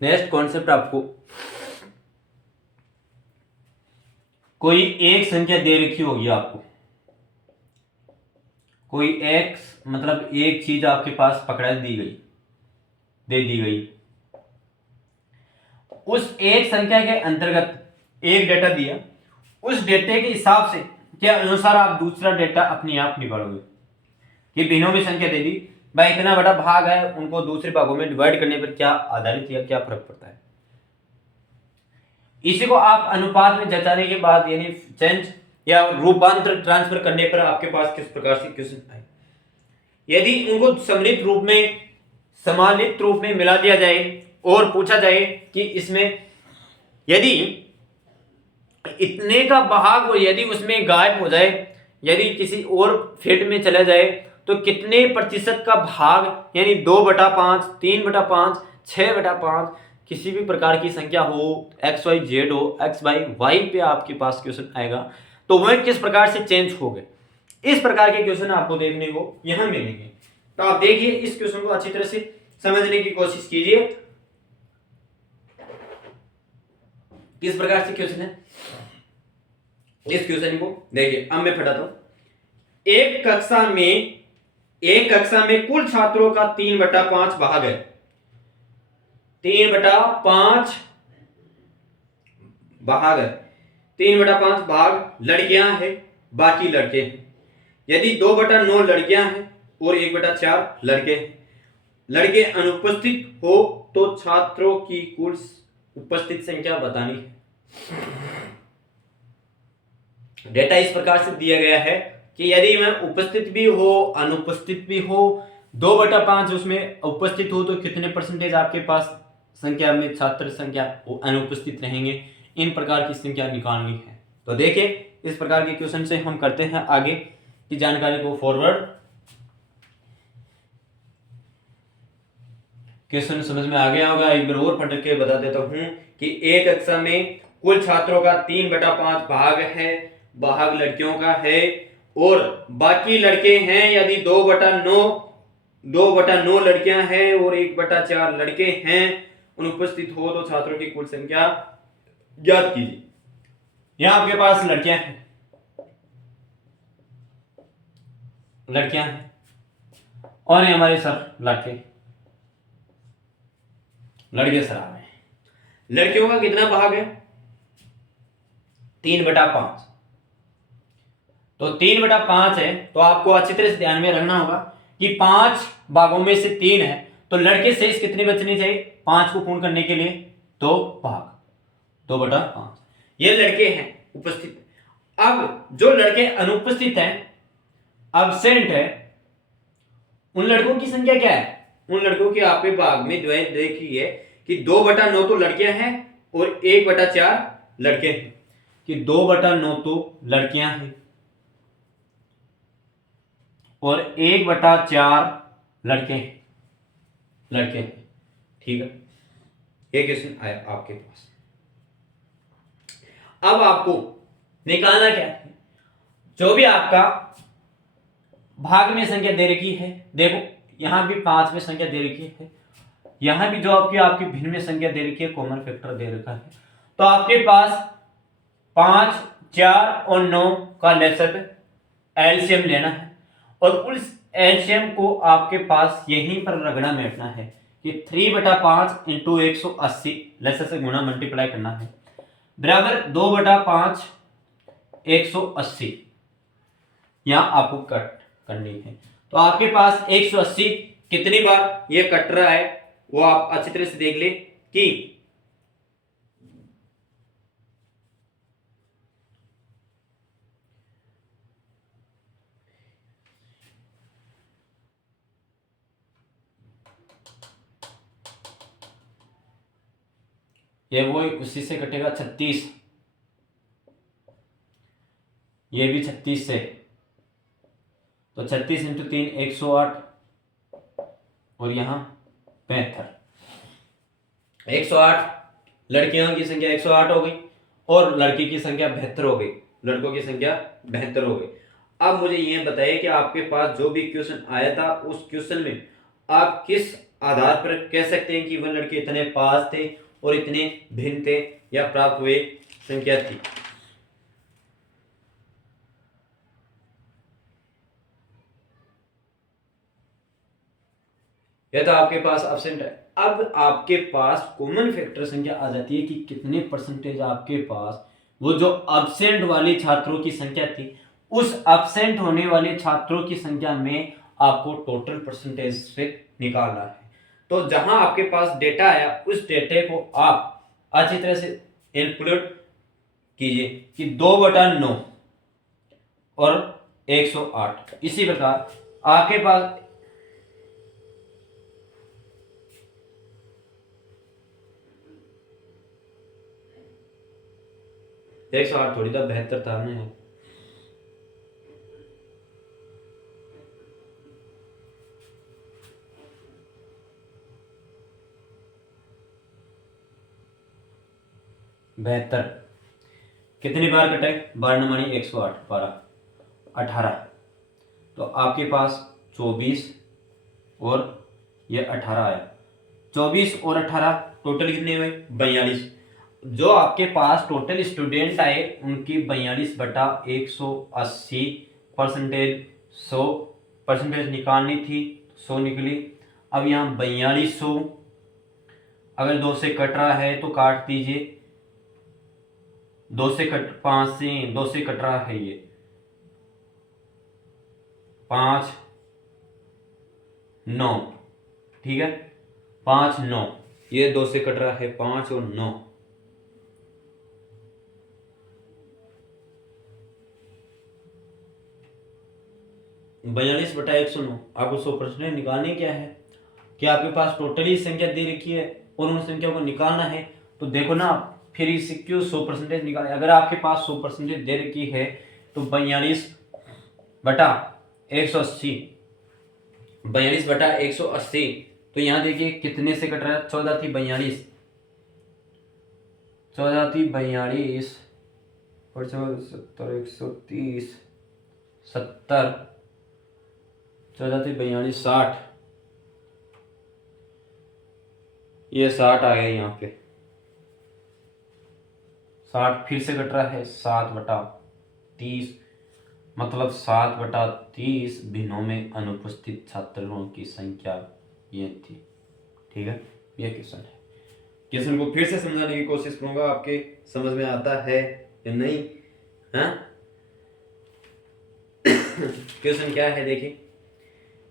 नेक्स्ट कॉन्सेप्ट, आपको कोई एक संख्या दे रखी होगी, आपको कोई एक मतलब एक चीज आपके पास पकड़ा दी गई, दे दी गई। उस एक संख्या के अंतर्गत एक डेटा दिया, उस डेटे के हिसाब से के अनुसार आप दूसरा डेटा अपने आप निकालोगे। कि भिन्नों संख्या दे दी भाई, इतना बड़ा भाग है, उनको दूसरे भागों में डिवाइड करने पर क्या आधारित या क्या फर्क पड़ता है। इसी को आप अनुपात में जचाने के बाद यानी चेंज या रूपांतर ट्रांसफर करने पर आपके पास किस प्रकार से क्वेश्चन आए। यदि उनको सम्मिलित रूप में समानित रूप में मिला दिया जाए और पूछा जाए कि इसमें यदि इतने का भाग हो यदि उसमें गायब हो जाए, यदि किसी और फील्ड में चला जाए तो कितने प्रतिशत का भाग यानी 2/5, 3/5, 6/5 किसी भी प्रकार की संख्या हो, एक्स वाई जेड हो, एक्स वाई वाई पे आपके पास क्वेश्चन आएगा तो वह किस प्रकार से चेंज हो गए। इस प्रकार के क्वेश्चन आपको देखने को यहां मिलेंगे। तो आप देखिए इस क्वेश्चन को अच्छी तरह से समझने की कोशिश कीजिए किस प्रकार से क्वेश्चन है। इस क्वेश्चन को देखिए, अब मैं फटाता हूं। एक कक्षा में कुल छात्रों का 3/5 भाग है। 3/5 भाग है, 3/5 भाग लड़कियां हैं, बाकी लड़के हैं। यदि 2/9 लड़कियां हैं और 1/4 लड़के हैं, लड़के अनुपस्थित हो तो छात्रों की कुल उपस्थित संख्या बतानी है। डेटा इस प्रकार से दिया गया है कि यदि मैं उपस्थित भी हो अनुपस्थित भी हो, 2/5 उसमें उपस्थित हो तो कितने परसेंटेज आपके पास संख्या में छात्र संख्या अनुपस्थित रहेंगे, इन प्रकार की संख्या निकालनी है। तो देखिए इस प्रकार के क्वेश्चन से हम करते हैं आगे की जानकारी को फॉरवर्ड। क्वेश्चन समझ में आ गया होगा, एक बार और पढ़ के बता देता हूं कि एक कक्षा में कुल छात्रों का 3/5 भाग है, भाग लड़कियों का है और बाकी लड़के हैं। यदि 2/9 लड़कियां हैं और 1/4 लड़के हैं, अनुपस्थित हो तो छात्रों की कुल संख्या ज्ञात कीजिए। यहां आपके पास लड़कियां हैं, और ये हमारे सर लड़के सर आ रहे हैं। लड़कियों का कितना भाग है? 3/5। तो 3/5 है तो आपको अच्छी तरह से ध्यान में रखना होगा कि 5 भागों में से 3 है तो लड़के शेष कितने बचने चाहिए? 5 को पूर्ण करने के लिए 2 भाग, 2/5 ये लड़के हैं उपस्थित। अब जो लड़के अनुपस्थित हैं, एब्सेंट है, उन लड़कों की संख्या क्या है? उन लड़कों की आपके भाग में देखिए कि 2/9 तो लड़कियां हैं और 1/4 लड़के हैं, कि 2/9 तो लड़कियां हैं और 1/4 लड़के हैं। ठीक है, ये क्वेश्चन आया आपके पास। अब आपको निकालना क्या है? जो भी आपका भाग में संख्या दे रखी है, देखो यहां भी 5 में संख्या दे रखी है, यहां भी जो आपकी भिन्न में संख्या दे रखी है, कॉमन फैक्टर दे रखा है। तो आपके पास 5, 4 और 9 का लेसर एलसीएम लेना है और उस एलसीएम को आपके पास यहीं पर रगड़ा बैठना है कि 3/5 इंटू 180 लेसर से गुणा मल्टीप्लाई करना है बराबर 2/5 180 यहां आपको कट करनी है। तो आपके पास 180 कितनी बार ये कट रहा है वो आप अच्छी तरह से देख ले कि ये वो उसी से कटेगा 36, ये भी 36 से, तो 36 इंटू 3 108 और यहां 75। 108 लड़कियों की संख्या 108 हो गई और लड़की की संख्या 72 हो गई, लड़कों की संख्या 72 हो गई। अब मुझे यह बताइए कि आपके पास जो भी क्वेश्चन आया था उस क्वेश्चन में आप किस आधार पर कह सकते हैं कि वह लड़के इतने पास थे और इतने भिन्न थे या प्राप्त हुए संख्या थी। यह तो आपके पास एब्सेंट है। अब आपके पास कॉमन फैक्टर संख्या आ जाती है कि कितने परसेंटेज आपके पास वो जो एब्सेंट वाले छात्रों की संख्या थी, उस एब्सेंट होने वाले छात्रों की संख्या में आपको टोटल परसेंटेज से निकालना है। तो जहां आपके पास डेटा आया उस डेटे को आप अच्छी तरह से कैलकुलेट कीजिए कि 2/9 और 108। इसी प्रकार आपके पास 108 थोड़ी था, 72 था ना। बेहतर कितनी बार कटे? 12 108, 12, 18। तो आपके पास 24 और ये 18 आया। 24 और 18 टोटल कितने हुए? 42। जो आपके पास टोटल स्टूडेंट आए उनकी 42/180 परसेंटेज, 100% निकालनी थी, 100 निकली। अब यहाँ 4200 अगर 2 से कट रहा है तो काट दीजिए। 5 से 2 से कट रहा है, ये 5 9, ठीक है, 5 9, ये 2 से कट रहा है, 5 और 9, बयालीस बटा 109। आपको 100% निकालने क्या है कि आपके पास टोटली संख्या दे रखी है और उन संख्या को निकालना है। तो देखो ना, फिर इससे क्यों 100% निकाले? अगर आपके पास 100% दे रखी है तो 42/180, 42/180। तो यहाँ देखिए कितने से कट रहा है? 14 थी 42, 14 थी 42, 70, 130, 70, 14 थी 42, 60, ये 60 आ गया यहाँ पे। 60 फिर से कट रहा है, 7/30, मतलब 7/30 दिनों में अनुपस्थित छात्रों की संख्या ये थी। ठीक है, ये क्वेश्चन है। क्वेश्चन को फिर से समझाने की कोशिश करूंगा, आपके समझ में आता है या नहीं? हाँ, क्वेश्चन क्या है देखिए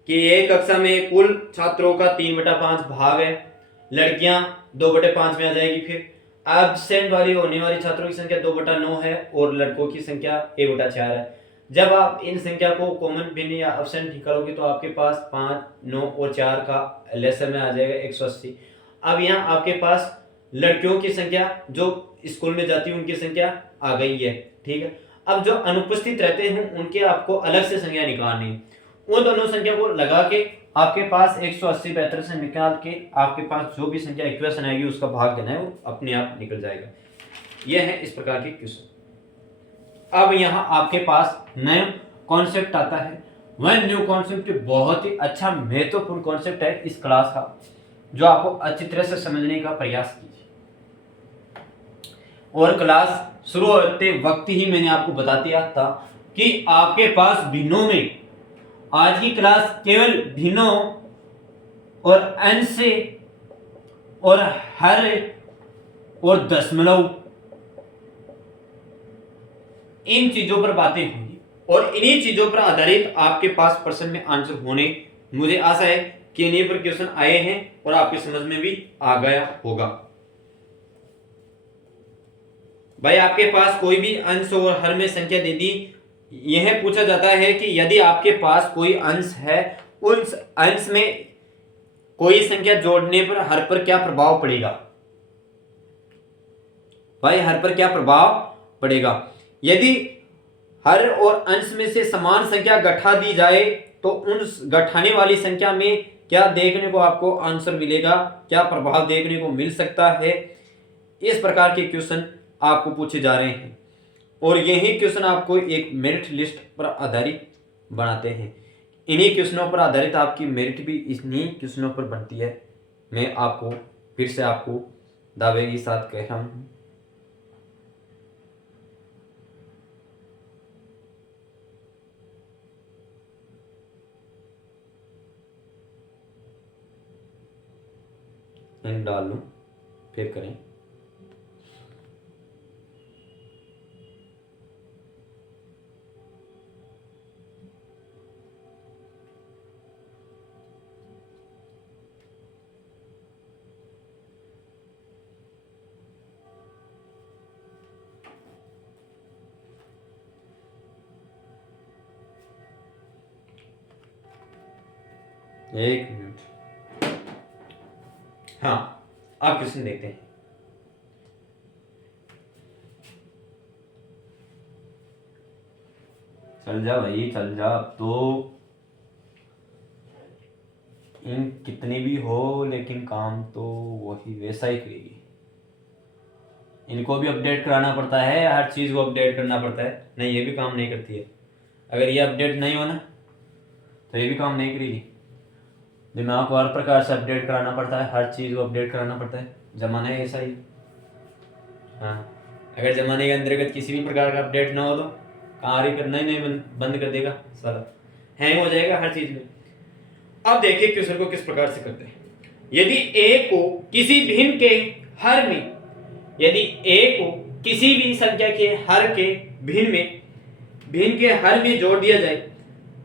कि एक कक्षा में कुल छात्रों का 3/5 भाग है। लड़कियां 2/5 में आ जाएगी। फिर एब्सेंट वाली होने वाली छात्रों की संख्या 2/9 है और लड़कों की संख्या 1/4 है। जब आप इन संख्या को कॉमन भिन्न या एब्सेंट निकालोगे तो आपके पास 5 9 और 4 का लेसन में आ जाएगा 180। अब यहाँ आपके पास लड़कियों की संख्या जो स्कूल में जाती है उनकी संख्या आ गई है। ठीक है, अब जो अनुपस्थित रहते हैं उनके आपको अलग से संख्या निकालनी है। उन दोनों संख्या को लगा के आपके पास 180 बेहतर से निकाल के आपके पास जो भी संख्या इक्वेशन आएगी उसका भाग देना है, वो अपने आप निकल जाएगा। यह है इस प्रकार के क्वेश्चन। अब यहाँ आपके पास नया कॉन्सेप्ट आता है। वह न्यू कॉन्सेप्ट बहुत ही अच्छा महत्वपूर्ण कॉन्सेप्ट है इस क्लास का, जो आपको अच्छी तरह से समझने का प्रयास कीजिए। और क्लास शुरू होते वक्त ही मैंने आपको बता दिया था कि आपके पास भिन्नों में आज की क्लास केवल भिन्नों और अंश और हर और दशमलव इन चीजों पर बातें होंगी और इन्हीं चीजों पर आधारित आपके पास प्रश्न में आंसर होने, मुझे आशा है कि इन्हीं पर क्वेश्चन आए हैं और आपके समझ में भी आ गया होगा। भाई आपके पास कोई भी अंश और हर में संख्या दे दी, यह पूछा जाता है कि यदि आपके पास कोई अंश है, उस अंश में कोई संख्या जोड़ने पर हर पर क्या प्रभाव पड़ेगा? भाई हर पर क्या प्रभाव पड़ेगा? यदि हर और अंश में से समान संख्या घटा दी जाए तो उन घटाने वाली संख्या में क्या देखने को आपको आंसर मिलेगा, क्या प्रभाव देखने को मिल सकता है? इस प्रकार के क्वेश्चन आपको पूछे जा रहे हैं और यही क्वेश्चन आपको एक मेरिट लिस्ट पर आधारित बनाते हैं। इन्हीं क्वेश्चनों पर आधारित आपकी मेरिट भी इन्हीं क्वेश्चनों पर बनती है। मैं आपको फिर से आपको दावे के साथ कह रहा हूं, मैं डाल लूं फिर करें। एक मिनट। हाँ, आप क्वेश्चन देखते हैं। चल जा भाई, चल जा। अब तो इंक कितनी भी हो लेकिन काम तो वही वैसा ही करेगी। इनको भी अपडेट कराना पड़ता है, हर चीज़ को अपडेट करना पड़ता है, नहीं ये भी काम नहीं करती है। अगर ये अपडेट नहीं होना तो ये भी काम नहीं करेगी। दिमाग को हर प्रकार से अपडेट कराना पड़ता है, हर चीज़ को अपडेट कराना पड़ता है, जमाना है ऐसा ही। हाँ, अगर जमाने के अंतर्गत किसी भी प्रकार का अपडेट ना हो तो कार्य करना ही नहीं बंद कर देगा, सारा हैंग हो जाएगा हर चीज़ में। अब देखिए क्वेश्चन को किस प्रकार से करते हैं। यदि a को किसी भिन्न के हर में, यदि a को किसी भी संख्या के हर के भिन्न के हर में जोड़ दिया जाए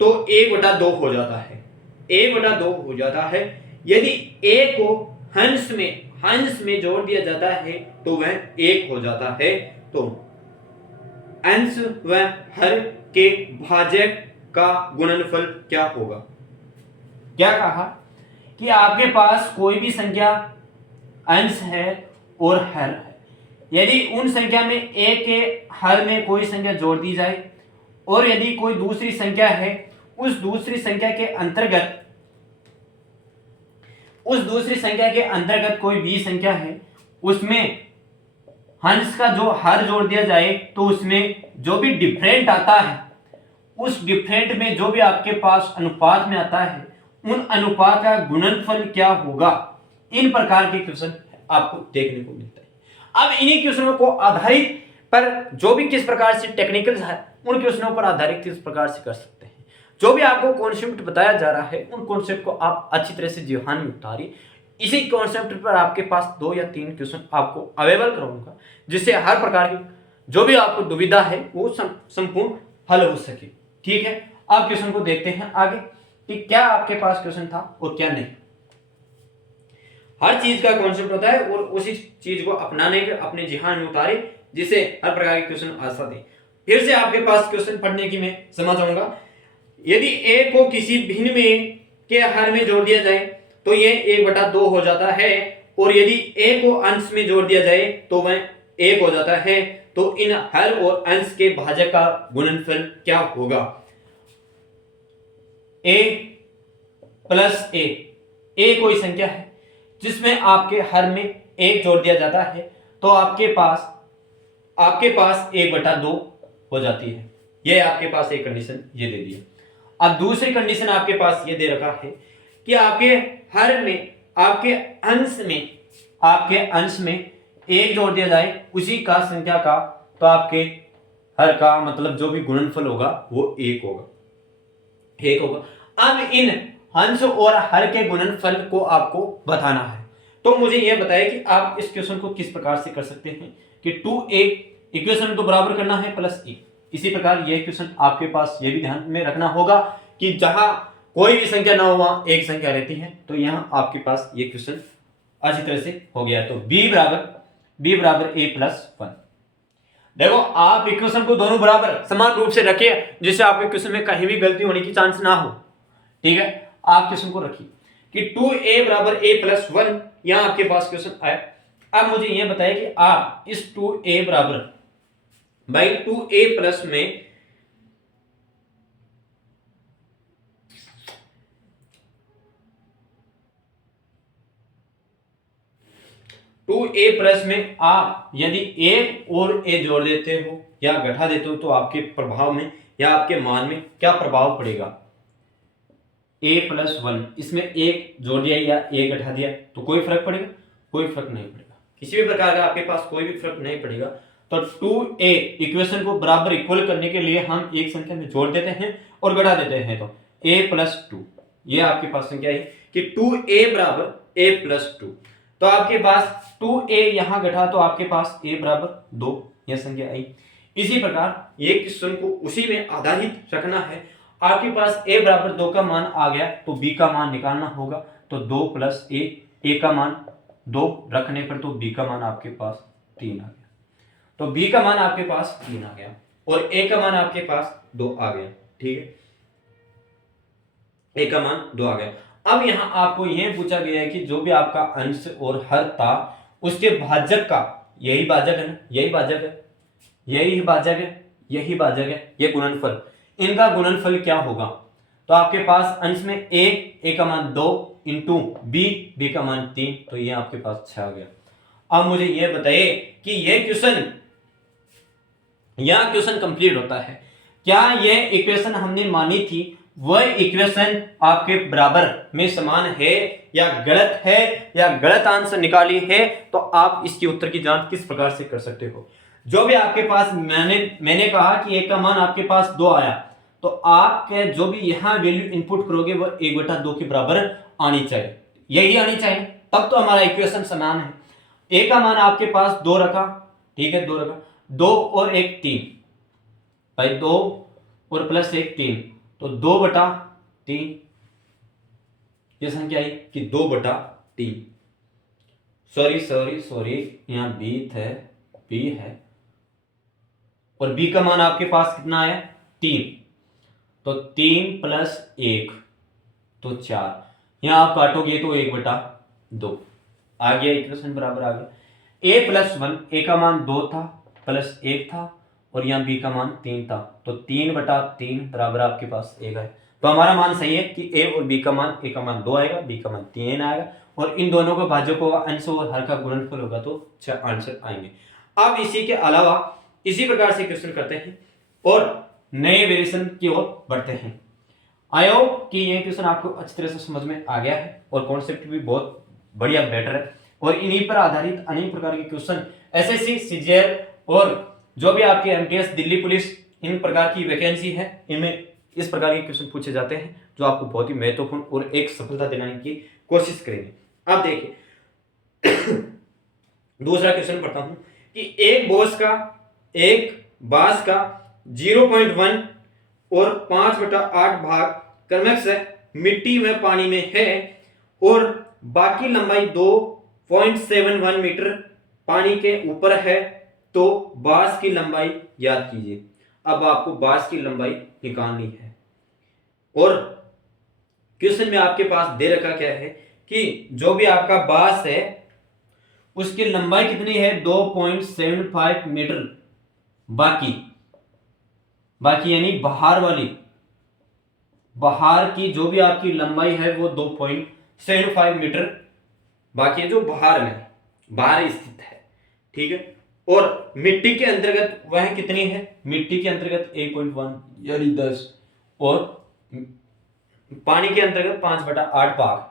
तो 1/2 हो जाता है, 1/2 हो जाता है। यदि a को हंस में जोड़ दिया जाता है तो वह 1 हो जाता है। तो अंश व हर के भाजक का गुणनफल क्या होगा? क्या कहा कि आपके पास कोई भी संख्या अंश है और हर है, यदि उन संख्या में एक के हर में कोई संख्या जोड़ दी जाए और यदि कोई दूसरी संख्या है, उस दूसरी संख्या के अंतर्गत कोई भी संख्या है, उसमें हंस का जो हर जोड़ दिया जाए तो उसमें जो भी डिफरेंट आता है, उस डिफरेंट में जो भी आपके पास अनुपात में आता है, उन अनुपात का गुणनफल क्या होगा। इन प्रकार के क्वेश्चन आपको देखने को मिलता है। अब इन्हीं क्वेश्चनों को आधारित पर जो भी किस प्रकार से टेक्निकल है, उन क्वेश्चनों पर आधारित किस प्रकार से कर सकते हैं। जो भी आपको कॉन्सेप्ट बताया जा रहा है, उन कॉन्सेप्ट को आप अच्छी तरह से ध्यान में उतारिए। इसी कॉन्सेप्ट पर आपके पास 2 या 3 क्वेश्चन आपको अवेलेबल कराऊंगा, जिससे हर प्रकार की जो भी आपको दुविधा है वो संपूर्ण हल हो सके। ठीक है, अब क्वेश्चन को देखते हैं आगे कि क्या आपके पास क्वेश्चन था और क्या नहीं। हर चीज का कॉन्सेप्ट होता है और उसी चीज को अपनाने के अपने ध्यान में उतारे, जिससे हर प्रकार के क्वेश्चन आसानी दे। फिर से आपके पास क्वेश्चन पढ़ने की मैं समझ आऊंगा। यदि a को किसी भिन्न में के हर में जोड़ दिया जाए तो ये 1/2 हो जाता है, और यदि a को अंश में जोड़ दिया जाए तो वह 1 हो जाता है। तो इन हर और अंश के भाजक का गुणनफल क्या होगा? a प्लस a कोई संख्या है जिसमें आपके हर में 1 जोड़ दिया जाता है, तो आपके पास 1/2 हो जाती है। ये आपके पास एक कंडीशन ये दे दी है। अब दूसरी कंडीशन आपके पास ये दे रखा है कि आपके हर में आपके अंश में 1 जोड़ दिया जाए उसी का संख्या का, तो आपके हर का मतलब जो भी गुणनफल होगा वो 1 होगा। अब इन अंश और हर के गुणनफल को आपको बताना है। तो मुझे यह बताइए कि आप इस क्वेश्चन को किस प्रकार से कर सकते हैं कि 2a इक्वेशन को बराबर करना है प्लस a। इसी प्रकार यह क्वेश्चन आपके पास ये भी ध्यान में रखना होगा कि जहां कोई भी संख्या ना हो वहां एक संख्या रहती है। तो यहां आपके पास ये क्वेश्चन अच्छी तरह से हो गया। तो b बराबर a प्लस 1। देखो, आप इक्वेशन को दोनों बराबर समान रूप से रखिए, जिससे आपके क्वेश्चन में कहीं भी गलती होने की चांस ना हो। ठीक है, आप क्वेश्चन को रखिए कि 2a बराबर a प्लस 1, यहां आपके पास क्वेश्चन आया। अब मुझे यह बताइए कि आप इस 2a बराबर बाई 2a प्लस में 2a प्लस में आप यदि एक और a जोड़ देते हो या घटा देते हो तो आपके प्रभाव में या आपके मान में क्या प्रभाव पड़ेगा? a प्लस 1, इसमें एक जोड़ दिया या एक घटा दिया तो कोई फर्क पड़ेगा? कोई फर्क नहीं पड़ेगा, किसी भी प्रकार का आपके पास कोई भी फर्क नहीं पड़ेगा। तो 2a इक्वेशन को बराबर इक्वल करने के लिए हम एक संख्या में जोड़ देते हैं और घटा देते हैं, तो a प्लस 2, ये आपके पास संख्या है कि 2a बराबर a प्लस 2। तो आपके पास 2a यहां घटा तो आपके पास a बराबर 2, यह संख्या आई। इसी प्रकार ये क्वेश्चन को उसी में आधारित रखना है। आपके पास a बराबर 2 का मान आ गया तो b का मान निकालना होगा। तो 2 प्लस a का मान 2 रखने पर तो b का मान आपके पास 3 आ गया। तो b का मान आपके पास 3 आ गया और a का मान आपके पास 2 आ गया। ठीक है, a का मान 2 आ गया। अब यहाँ आपको यह पूछा गया है कि जो भी आपका अंश और हर था उसके भाजक का, यही भाजक है ना, यही भाजक है, यही भाजक है, यही भाजक है, ये गुणनफल, इनका गुणनफल क्या होगा। तो आपके पास अंश में ए का मान 2 इंटू बी का मान 3, तो ये आपके पास 6 आ गया। अब मुझे ये बताइए कि ये क्वेश्चन कंप्लीट होता है, क्या ये इक्वेशन हमने मानी थी वह इक्वेशन आपके बराबर में समान है या गलत है, या गलत आंसर निकाली है, तो आप इसके उत्तर की जांच किस प्रकार से कर सकते हो। जो भी आपके पास मैंने कहा कि एक का मान आपके पास 2 आया, तो आपके जो भी यहां वैल्यू इनपुट करोगे वह 1/2 के बराबर आनी चाहिए, यही आनी चाहिए, तब तो हमारा इक्वेशन समान है। ए का मान आपके पास 2 रखा, ठीक है, 2 रखा, 2 और 1 3 भाई, 2 और प्लस 1 3, तो 2/3, ये संख्या आई कि 2/3। सॉरी यहां बी है और बी का मान आपके पास कितना आया 3, तो 3 प्लस 1 तो 4, यहां आप काटोगे तो 1/2 आ गया, इक्वेशन बराबर आ गया। ए प्लस 1, ए का मान 2 था प्लस 1 था और यहाँ बी का मान 3 था, तो 3/3 बराबर आपके पास 1 है। तो हमारा मान सही है कि ए और बी का मान, ए का मान 2 आएगा, बी का मान 3 आएगा, और इन दोनों का भाजकों का अंश और हर का गुणनफल होगा तो 6 आंसर आएंगे। अब इसी के अलावा इसी प्रकार से क्वेश्चन करते हैं और नए वेरिएशन की ओर बढ़ते हैं। आई होप कि ये क्वेश्चन आपको अच्छी तरह से समझ में आ गया है और कॉन्सेप्ट भी बहुत बढ़िया बेटर है, और इन्हीं पर आधारित अनेक प्रकार के क्वेश्चन एसएससी, सीजीएल और जो भी आपके एमटीएस, दिल्ली पुलिस, इन प्रकार की वैकेंसी है, इनमें इस प्रकार के क्वेश्चन पूछे जाते हैं जो आपको बहुत ही महत्वपूर्ण और एक सफलता दिलाने की कोशिश करेंगे। अब देखिए दूसरा क्वेश्चन पढ़ता हूं कि एक बांस का 0.1 और 5/8 भाग क्रमशः मिट्टी में पानी में है और बाकी लंबाई 2.71 मीटर पानी के ऊपर है, तो बांस की लंबाई याद कीजिए। अब आपको बांस की लंबाई निकालनी है और क्वेश्चन में आपके पास दे रखा क्या है कि जो भी आपका बांस है उसकी लंबाई कितनी है 2.75 मीटर, बाकी यानी बाहर की जो भी आपकी लंबाई है वो 2.75 मीटर बाकी है, जो बाहर स्थित है, ठीक है। और मिट्टी के अंतर्गत वह कितनी है, मिट्टी के अंतर्गत 8.1 यानी 10 और पानी के अंतर्गत 5/8 भाग।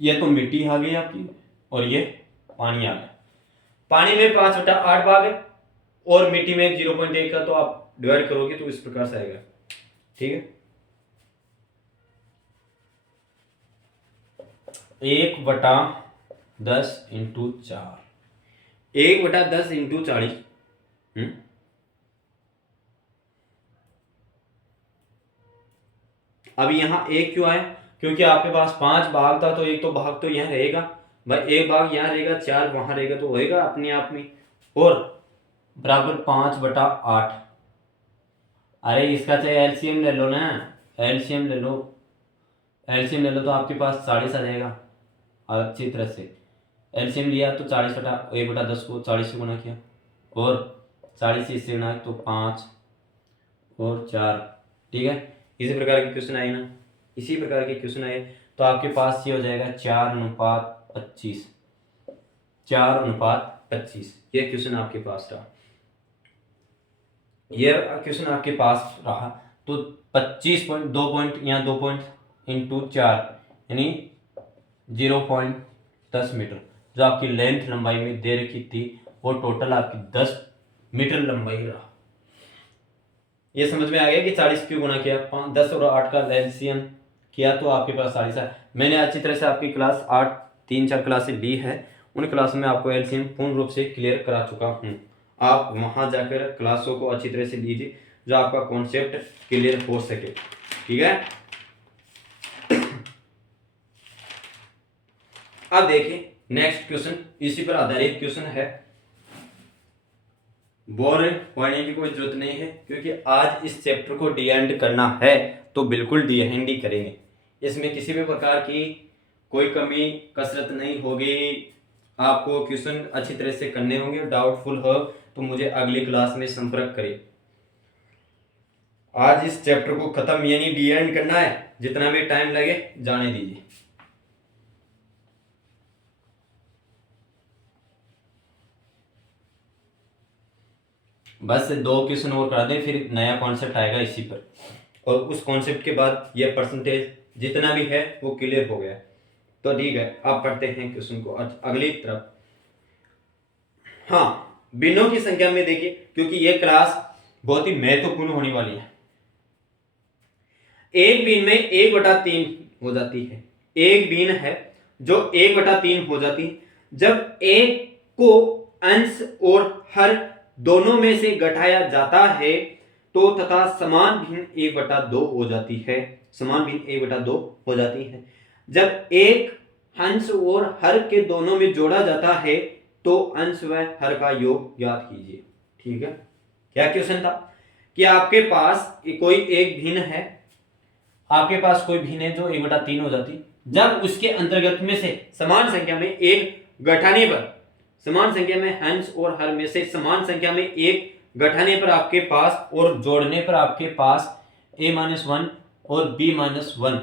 ये तो मिट्टी आ गई आपकी और ये पानी आ गया। पानी में 5/8 भाग है और मिट्टी में 0.1 का, तो आप डिवाइड करोगे तो इस प्रकार से आएगा, ठीक है। 1/10 इंटू 4, 1/10 इंटू 40, अब यहां एक क्यों आया, क्योंकि आपके पास 5 भाग था, तो एक तो भाग तो यहां रहेगा भाई, एक भाग यहां रहेगा, 4 वहां रहेगा, तो होएगा अपने आप में, और बराबर 5/8। अरे इसका चाहे एलसीएम ले लो ना, एलसीएम ले लो तो आपके पास 40 आ जाएगा। और अच्छी तरह से एलसीएम लिया तो 40/1/10 को 40 से गुना किया और 40 से इससे गुना तो 5 और 4, ठीक है। इसी प्रकार के क्वेश्चन आए ना, इसी प्रकार के क्वेश्चन आए तो आपके पास ये हो जाएगा 4:25, 4:25, ये क्वेश्चन आपके पास रहा, ये क्वेश्चन आपके पास रहा। तो 25.2 पॉइंट यहाँ 2 पॉइंट इंटू 4 यानी 0.10 मीटर जो आपकी लेंथ लंबाई में दे रखी थी, वो टोटल आपकी 10 मीटर लंबाई रहा। ये समझ में आ गया कि 40 क्यों गुना किया, 10 और 8 का एलसीएम किया तो आपके पास 40 है। मैंने अच्छी तरह से आपकी क्लास 8 3-4 क्लासें ली है, उन क्लास में आपको एलसीएम पूर्ण रूप से क्लियर करा चुका हूँ। आप वहां जाकर क्लासों को अच्छी तरह से लीजिए जो आपका कॉन्सेप्ट क्लियर हो सके, ठीक है। अब देखिए नेक्स्ट क्वेश्चन, इसी पर आधारित क्वेश्चन है, बोर होने की कोई जरूरत नहीं है क्योंकि आज इस चैप्टर को डी एंड करना है तो बिल्कुल डी एंड ही करेंगे, इसमें किसी भी प्रकार की कोई कमी कसरत नहीं होगी। आपको क्वेश्चन अच्छी तरह से करने होंगे। डाउटफुल हो तो मुझे अगली क्लास में संपर्क करें। आज इस चैप्टर को खत्म यानी डी एंड करना है, जितना भी टाइम लगे जाने दीजिए। बस 2 क्वेश्चन और करा दें, फिर नया कॉन्सेप्ट आएगा इसी पर, और उस कॉन्सेप्ट के बाद ये परसेंटेज जितना भी है वो क्लियर हो गया। तो ठीक है, आप पढ़ते हैं क्वेश्चन को अगली तरफ। हाँ, बिनों की संख्या में देखिए, क्योंकि ये क्लास बहुत ही महत्वपूर्ण होने वाली है। एक बीन में 1/3 हो जाती है। एक बीन है जो 1/3 हो जाती है जब एक को अंश और हर दोनों में से घटाया जाता है तो, तथा समान भिन्न 1/2 हो जाती है। समान भिन्न 1/2 हो जाती है जब एक अंश और हर के दोनों में जोड़ा जाता है तो अंश व हर का योग ज्ञात कीजिए। ठीक है, क्या क्वेश्चन था कि आपके पास कोई एक भिन्न है, आपके पास कोई भिन्न है जो 1/3 हो जाती, जब उसके अंतर्गत में से समान संख्या में एक घटाने पर, समान संख्या में अंश और हर में से समान संख्या में एक घटाने पर आपके पास और जोड़ने पर आपके पास a-1 और b-1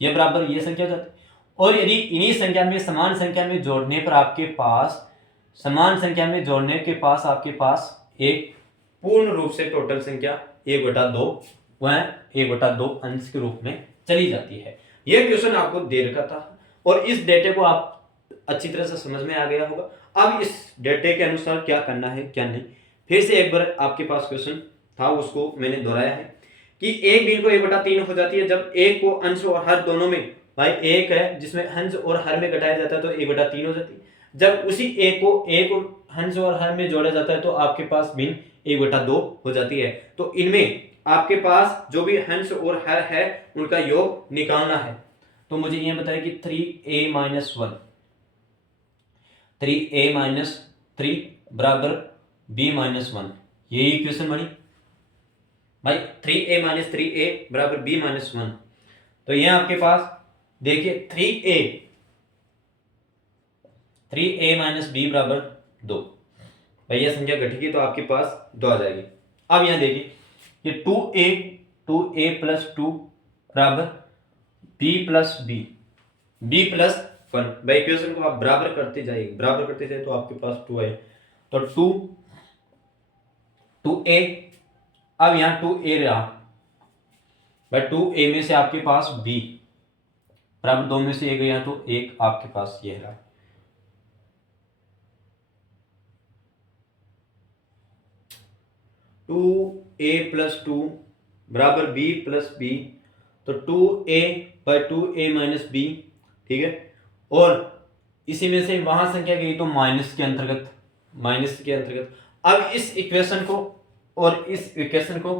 ये बराबर ये संख्या हो जाती। और यदि इन्हीं संख्या में समान संख्या में जोड़ने पर आपके पास, समान संख्या में जोड़ने के पास आपके पास एक पूर्ण रूप से टोटल संख्या 1/2 वह 1/2 अंश के रूप में चली जाती है। यह क्वेश्चन आपको दे रखा था और इस डेटे को आप अच्छी तरह से समझ में आ गया होगा। अब इस डेटे के अनुसार क्या करना है क्या नहीं, फिर से एक बार आपके पास क्वेश्चन था उसको मैंने दोहराया है कि एक बीन को 1/3 हो जाती है जब एक को अंश और हर दोनों में, भाई एक है जिसमें अंश और हर में घटाया जाता है तो 1/3 हो जाती है। जब उसी एक को एक अंश और हर में जोड़ा जाता है तो आपके पास भिन्न 1/2 हो जाती है। तो इनमें आपके पास जो भी अंश और हर है उनका योग निकालना है। तो मुझे ये बताया कि 3a-1 3a-3 बराबर b-1, यही इक्वेशन बनी भाई। 3a-3a बराबर b-1। तो यह आपके पास देखिए 3a-b बराबर 2, भाई यह संख्या घटेगी तो आपके पास 2 आ जाएगी। अब यहां देखिए ये 2a प्लस 2 बराबर b+1। भाई इक्वेशन को आप बराबर करते जाइए तो आपके पास 2 है। तो 2a, अब यहां 2a रहा भाई, 2a में से आपके पास b बराबर 2 में से 1 गया तो 1 आपके पास ये रहा। टू ए प्लस 2 बराबर b+b, तो 2a/2a-b, ठीक है। और इसी में से वहां संख्या गई तो माइनस के अंतर्गत। अब इस इक्वेशन को और इस इक्वेशन को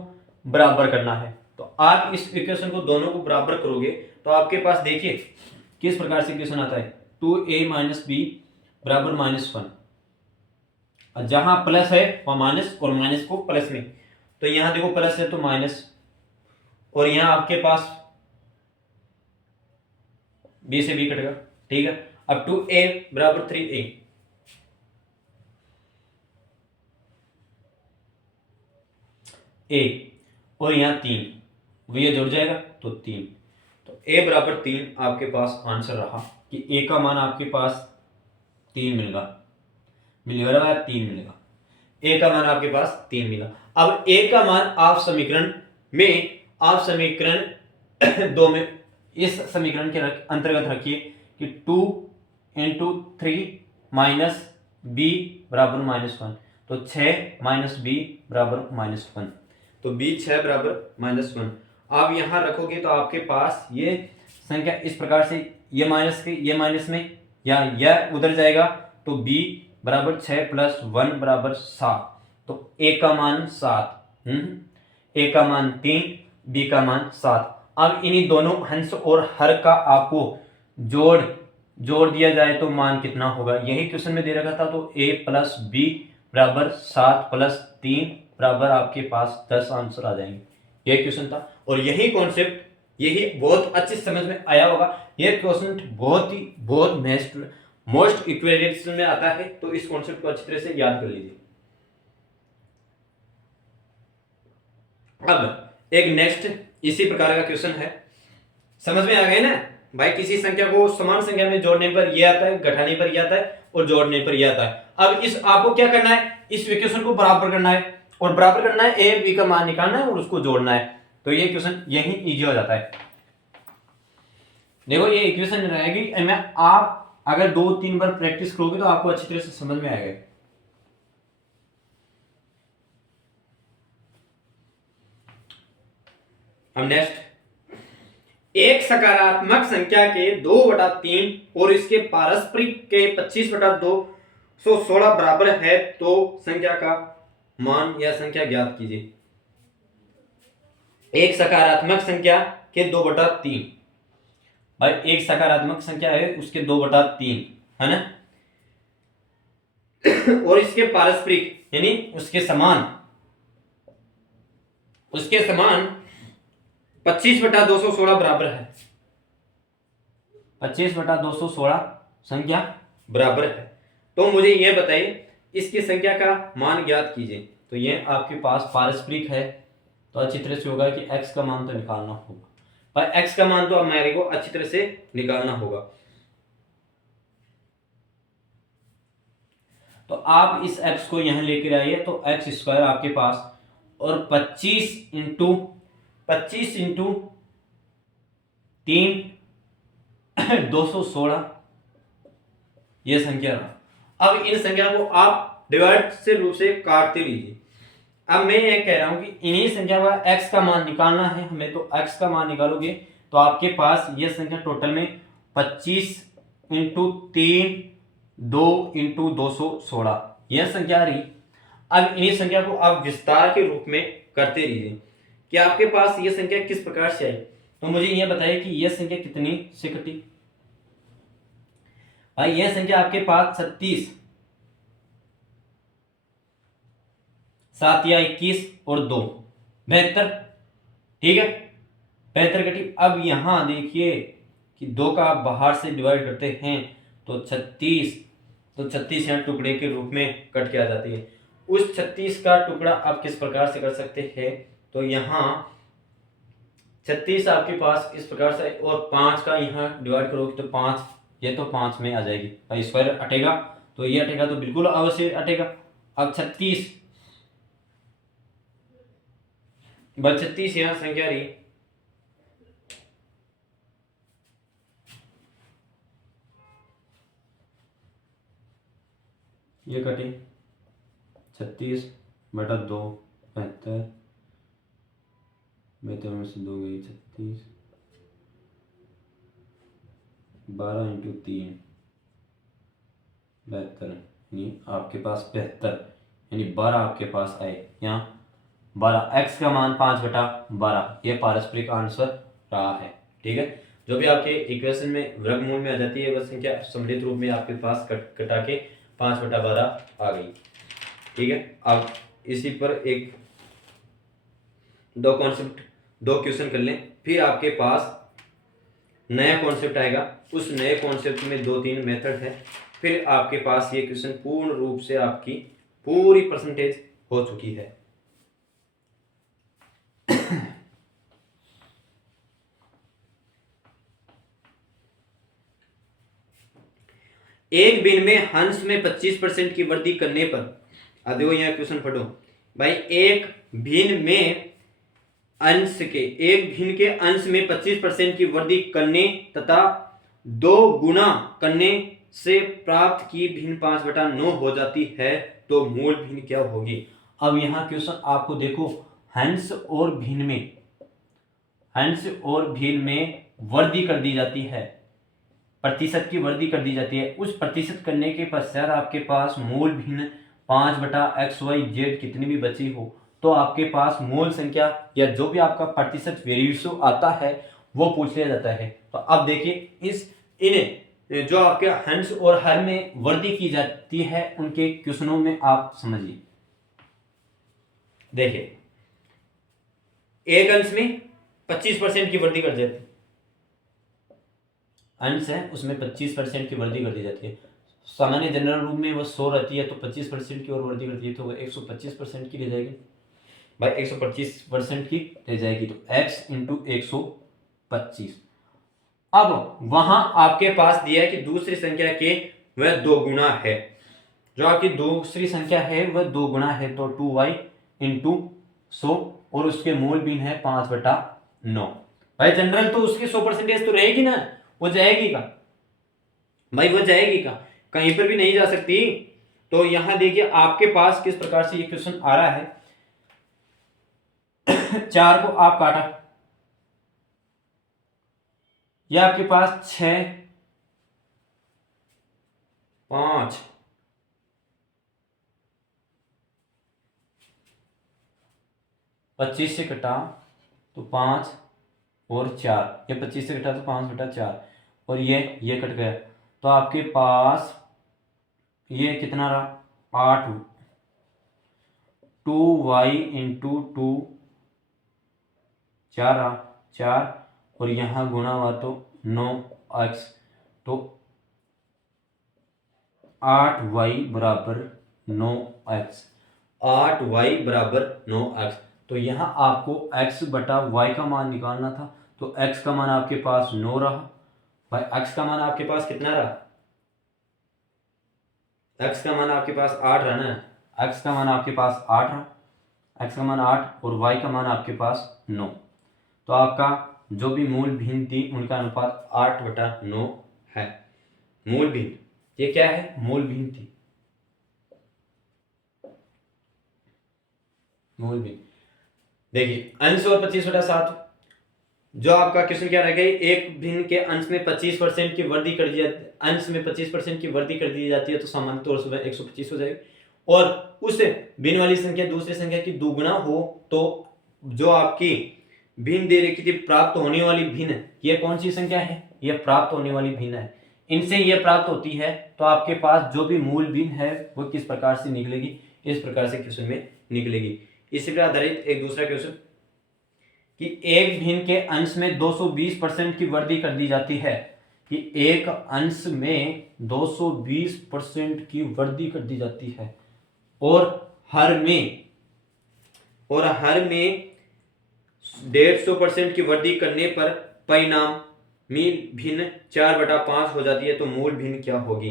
बराबर करना है। तो आप इस इक्वेशन को दोनों को बराबर करोगे तो आपके पास देखिए किस प्रकार से इक्वेशन आता है। 2a-b बराबर -1, जहां प्लस है वहां माइनस और माइनस को प्लस में, तो यहां देखो प्लस है तो माइनस, और यहां आपके पास b से b कटेगा, ठीक है। अब 2a बराबर 3a, और यहां 3, वो ये जुड़ जाएगा तो 3, तो a बराबर 3 आपके पास आंसर रहा कि a का मान आपके पास 3 मिलेगा। 3 मिलेगा, a का मान आपके पास 3 मिला। अब a का मान आप समीकरण में, आप समीकरण 2 में इस समीकरण के अंतर्गत रखिए कि 2 × 3 माइनस b बराबर -1, तो 6 - b बराबर -1, तो b 6 बराबर -1। आप यहां रखोगे तो आपके पास ये संख्या इस प्रकार से, ये माइनस में या यह उधर जाएगा तो b बराबर 6 + 1 बराबर 7, तो a का मान 7, a का मान 3, b का मान 7। अब इन्हीं दोनों अंश और हर का आपको जोड़ दिया जाए तो मान कितना होगा, यही क्वेश्चन में दे रखा था। तो a + b बराबर 7 + 3 बराबर आपके पास 10 आंसर आ जाएंगे। यही क्वेश्चन था और यही कॉन्सेप्ट यही बहुत अच्छी समझ में आया होगा। ये क्वेश्चन बहुत मोस्ट इक्वेलेंस में आता है, तो इस कॉन्सेप्ट को अच्छी तरह से याद कर लीजिए। अब एक नेक्स्ट इसी प्रकार का क्वेश्चन है, समझ में आ गए ना भाई। किसी संख्या को समान संख्या में जोड़ने पर ये आता है, घटाने पर ये आता है और जोड़ने पर ये आता है। अब इस आपको क्या करना है, इस इक्वेशन को बराबर करना है, और बराबर करना है ए बी का मान निकालना है और उसको जोड़ना है। तो ये क्वेश्चन यही इजी हो जाता है। देखो ये इक्वेशन रहेगी, मैं आप अगर 2-3 बार प्रैक्टिस करोगे तो आपको अच्छी तरह से समझ में आएगा। हम नेक्स्ट, एक सकारात्मक संख्या के 2/3 और इसके पारस्परिक के 25/216 बराबर है, तो संख्या का मान या संख्या ज्ञात कीजिए। एक सकारात्मक संख्या के 2/3, भाई एक सकारात्मक संख्या है उसके 2/3 है ना, और इसके पारस्परिक यानी उसके समान 25/216 बराबर है, 25/216 संख्या बराबर है। तो मुझे यह बताइए इसकी संख्या का मान ज्ञात कीजिए। तो ये आपके पास पारस्परिक है, तो अच्छी तरह से होगा कि x का मान तो निकालना होगा, पर x का मान तो हमारे को अच्छी तरह से निकालना होगा। तो आप इस x को यहां लेकर आइए, तो x² आपके पास, और 25 इंटू 3 216 ये संख्या। अब इन संख्या को आप डिवाइड से रूप से काटते लीजिए। अब मैं ये कह रहा हूं कि इन्हीं संख्या का x का मान निकालना है हमें, तो x का मान निकालोगे तो आपके पास ये संख्या टोटल में 25 इंटू 3 2 इंटू 216 यह संख्या आ रही। अब इन्हीं संख्या को आप विस्तार के रूप में करते रहिए कि आपके पास यह संख्या किस प्रकार से आई। तो मुझे यह बताइए कि यह संख्या कितनी से कटी। भाई यह संख्या आपके पास 36, 7 या 21 और 2 72, ठीक है 72 कटी। अब यहां देखिए कि 2 का आप बाहर से डिवाइड करते हैं तो 36, तो 36 यहां टुकड़े के रूप में कट के आ जाती है। उस 36 का टुकड़ा आप किस प्रकार से कर सकते हैं, तो यहां 36 आपके पास इस प्रकार से, और 5 का यहां डिवाइड करोगे तो 5, ये तो 5 में आ जाएगी भाई, स्क्वायर अटेगा तो ये अटेगा, तो बिल्कुल अवश्य अटेगा। अब 36 यहां संख्या रही, ये कटी 36/2 72 में से 2 गई 36, 12 इंटू 3 72, यानी आपके पास 72, यानी 12 आपके पास आए। यहाँ 12, x का मान 5/12, ये पारस्परिक आंसर रहा है। ठीक है, जो भी आपके इक्वेशन में वर्गमूल में आ जाती है वह संख्या सम्मिलित रूप में आपके पास कटा के 5/12 आ गई। ठीक है, अब इसी पर एक दो क्वेश्चन कर लें, फिर आपके पास नया कॉन्सेप्ट आएगा। उस नए कॉन्सेप्ट में 2-3 मेथड है, फिर आपके पास ये क्वेश्चन पूर्ण रूप से आपकी पूरी परसेंटेज हो चुकी है। एक भिन्न में हंस में 25% की वृद्धि करने पर, अब देखो यहाँ क्वेश्चन पढ़ो भाई, एक भिन्न के अंश में 25% की वृद्धि करने तथा 2 गुना करने से प्राप्त की भिन्न 5/9 हो जाती है, तो मूल भिन्न क्या होगी। अब यहाँ क्वेश्चन आपको देखो, हंस और भिन्न में वृद्धि कर दी जाती है, प्रतिशत की वृद्धि कर दी जाती है। उस प्रतिशत करने के पश्चात आपके पास मूल भिन्न 5/xyz कितनी भी बची हो, तो आपके पास मूल संख्या या जो भी आपका प्रतिशत रेशियो आता है वो पूछ लिया जाता है। तो अब देखिए इन्हें जो आपके हंस और हर में वृद्धि की जाती है उनके क्वेश्चनों में आप समझिए। देखिए, एक अंश में 25% की वृद्धि कर देती है, अंश है उसमें 25% की वृद्धि कर दी जाती है। सामान्य जनरल रूप में वो 100 रहती है तो 25% की और वृद्धि करती है तो वो 125% की रह जाएगी भाई, 125% की रह जाएगी। तो x इंटू 125। अब वहां आपके पास दिया है कि दूसरी संख्या के वह 2 गुना है, जो आपकी दूसरी संख्या है वह 2 गुना है, तो 2y इंटू 100 और उसके मूल भिन्न है 5/9। भाई जनरल तो उसकी 100% तो रहेगी ना, वो जाएगी का भाई, वो जाएगी का, कहीं पर भी नहीं जा सकती। तो यहां देखिए आपके पास किस प्रकार से ये क्वेश्चन आ रहा है। 4 को आप काटा, यह आपके पास 6 5 25 से कटा तो 5 और 4, ये 25 से कटा तो 5/4 और ये कट गया, तो आपके पास ये कितना रहा 8, 2y इंटू 2 4 रहा 4 और यहाँ गुना हुआ तो 9x, तो 8y बराबर 9x, 8y बराबर 9x। तो यहाँ आपको x बटा y का मान निकालना था, तो x का मान आपके पास 9 रहा भाई, x का मान आपके पास कितना रहा, x का मान आपके पास 8 रहा ना, x का मान आपके पास 8 रहा, x का मान 8 और y का मान आपके पास 9। तो आपका जो भी मूल भिन्न थी उनका अनुपात 8/9 है। मूल भिन्न, ये क्या है, मूल भिन्न थी, मूल भिन्न। देखिए अंश और 25/7, जो आपका क्वेश्चन क्या रहेगा, एक भिन्न के अंश में 25% की वृद्धि कर दी जाती, अंश में 25% की वृद्धि कर दी जाती है तो सामान्य तौर से 125 हो जाएगी, और उस भिन्न वाली संख्या दूसरी संख्या की दोगुना हो तो जो आपकी भिन्न दे रखी थी प्राप्त होने वाली भिन्न, ये कौन सी संख्या है, ये प्राप्त होने वाली भिन्न है, इनसे ये प्राप्त होती है, तो आपके पास जो भी मूल भिन्न है वो किस प्रकार से निकलेगी, इस प्रकार से क्वेश्चन में निकलेगी। इसी पर आधारित एक दूसरा क्वेश्चन कि एक भिन्न के अंश में 220% की वृद्धि कर दी जाती है, कि एक अंश में 220% की वृद्धि कर दी जाती है और हर में 150% की वृद्धि करने पर परिणाम भिन्न 4/5 हो जाती है, तो मूल भिन्न क्या होगी,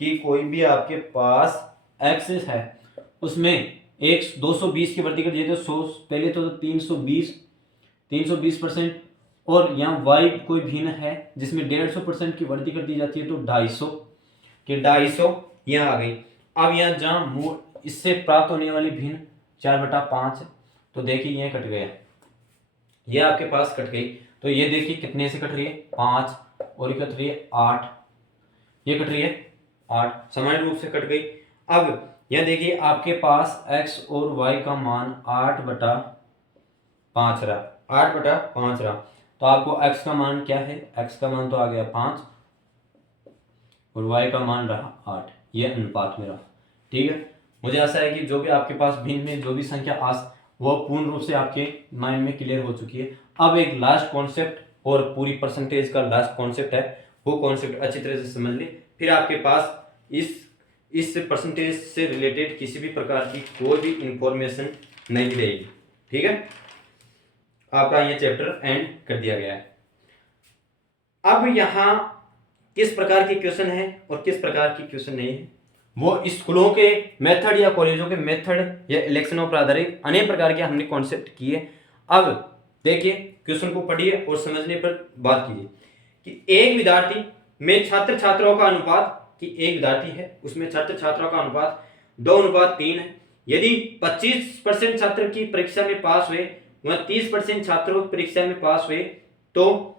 कि कोई भी आपके पास एक्सिस है उसमें एक 220 की वृद्धि कर दी तो 100 पहले तो 320% और यहाँ y कोई भिन्न है जिसमें 150% की वृद्धि कर दी जाती है तो 250 कि 250 यहाँ आ गई। अब यहाँ जहाँ मूल इससे प्राप्त होने वाली भिन्न 4/5, तो देखिए यह कट गया, ये आपके पास कट गई, तो ये देखिए कितने से कट रही है 5 और ये कट रही है 8, ये कट रही है 8, सामान्य रूप से कट गई। अब यह देखिए आपके पास x और y का मान 8/5 रहा, 8/5 रहा, तो आपको x का मान क्या है, x का मान तो आ गया 5 और y का मान रहा 8, ये अनुपात में रहा। ठीक है, मुझे आशा है कि जो भी आपके पास भिन्न में जो भी संख्या वो पूर्ण रूप से आपके माइंड में क्लियर हो चुकी है। अब एक लास्ट कॉन्सेप्ट और पूरी परसेंटेज का लास्ट कॉन्सेप्ट है, वो कॉन्सेप्ट अच्छी तरह से समझ ले, फिर आपके पास इस परसेंटेज से रिलेटेड किसी भी प्रकार की कोई भी इंफॉर्मेशन नहीं रहेगी। ठीक है, आपका ये चैप्टर एंड कर दिया गया है। अब यहाँ किस प्रकार के क्वेश्चन है और किस प्रकार की क्वेश्चन नहीं है, वो स्कूलों के मेथड या कॉलेजों के मेथड या इलेक्शनों पर आधारित अनेक प्रकार के हमने कॉन्सेप्ट किए। अब देखिए क्वेश्चन को पढ़िए और समझने पर बात कीजिए कि एक विद्यार्थी में छात्र छात्राओं का अनुपात, कि एक विद्यार्थी है उसमें छात्र छात्राओं का अनुपात 2:3 है। यदि 25% छात्र की परीक्षा में पास हुए वह 30% छात्रों की परीक्षा में पास हुए, तो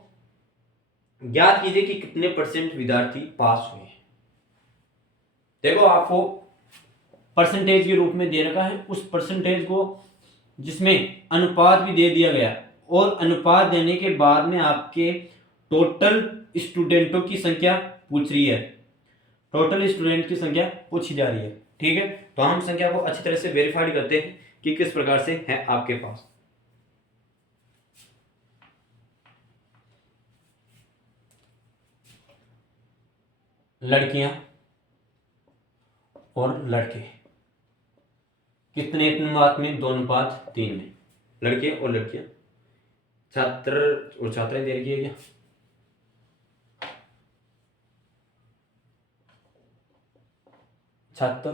ज्ञात कीजिए कि कितने परसेंट विद्यार्थी पास हुए। देखो आपको परसेंटेज के रूप में दे रखा है, उस परसेंटेज को जिसमें अनुपात भी दे दिया गया और अनुपात देने के बाद में आपके टोटल स्टूडेंटों की संख्या पूछ रही है, टोटल स्टूडेंट की संख्या पूछी जा रही है। ठीक है, तो हम संख्या को अच्छी तरह से वेरीफाइड करते हैं कि किस प्रकार से है आपके पास। लड़कियां और लड़के कितने अनुपात में? 2:3 में। लड़के और लड़कियां, छात्र और छात्राएं दे रखी है क्या? छात्र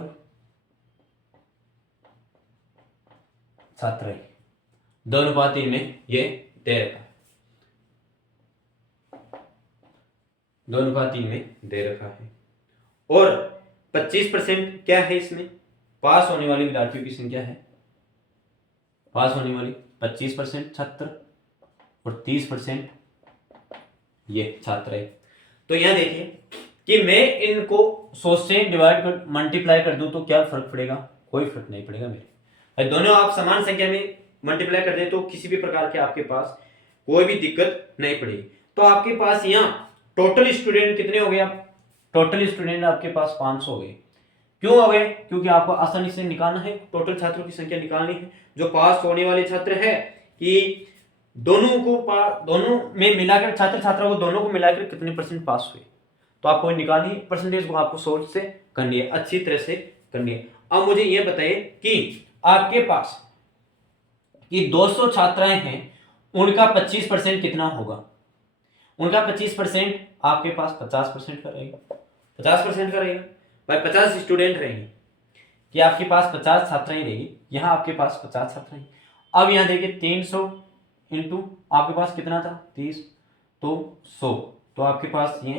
छात्राएं 2:3 में ये दे रखा है, 2:3 में दे रखा है। और 25% क्या है इसमें? पास होने वाले विद्यार्थियों की संख्या है। पास होने वाले 25% छात्र और 30% ये छात्र है। तो यहां देखिए कि मैं इनको 100 से डिवाइड कर मल्टीप्लाई कर दूं तो क्या फर्क पड़ेगा? कोई फर्क नहीं पड़ेगा मेरे। दोनों आप समान संख्या में मल्टीप्लाई कर दे तो किसी भी प्रकार के आपके पास कोई भी दिक्कत नहीं पड़ेगी। तो आपके पास यहाँ टोटल स्टूडेंट कितने हो गए? आप टोटल स्टूडेंट आपके पास 500 हो गए। क्यों हो गए? क्योंकि आपको आसानी से निकालना है, टोटल छात्रों की संख्या निकालनी है। जो पास होने वाले छात्र है कि दोनों में मिलाकर छात्र छात्राओं को दोनों को मिलाकर कितने परसेंट पास हुए, तो आपको निकालनी है। परसेंटेज को आपको सोच से करनी है, अच्छी तरह से करनी है। अब मुझे यह बताइए कि आपके पास कि 200 छात्राएं हैं, उनका 25% कितना होगा? उनका 25% आपके पास 50% का रहेगा। 50% का रहेगा भाई, 50 स्टूडेंट रहेंगे कि आपके पास 50 छात्राएं रहेगी। यहाँ आपके पास 50 छात्राएं। अब यहाँ देखिए 300 इंटू आपके पास कितना था? 30 तो 100, तो आपके पास ये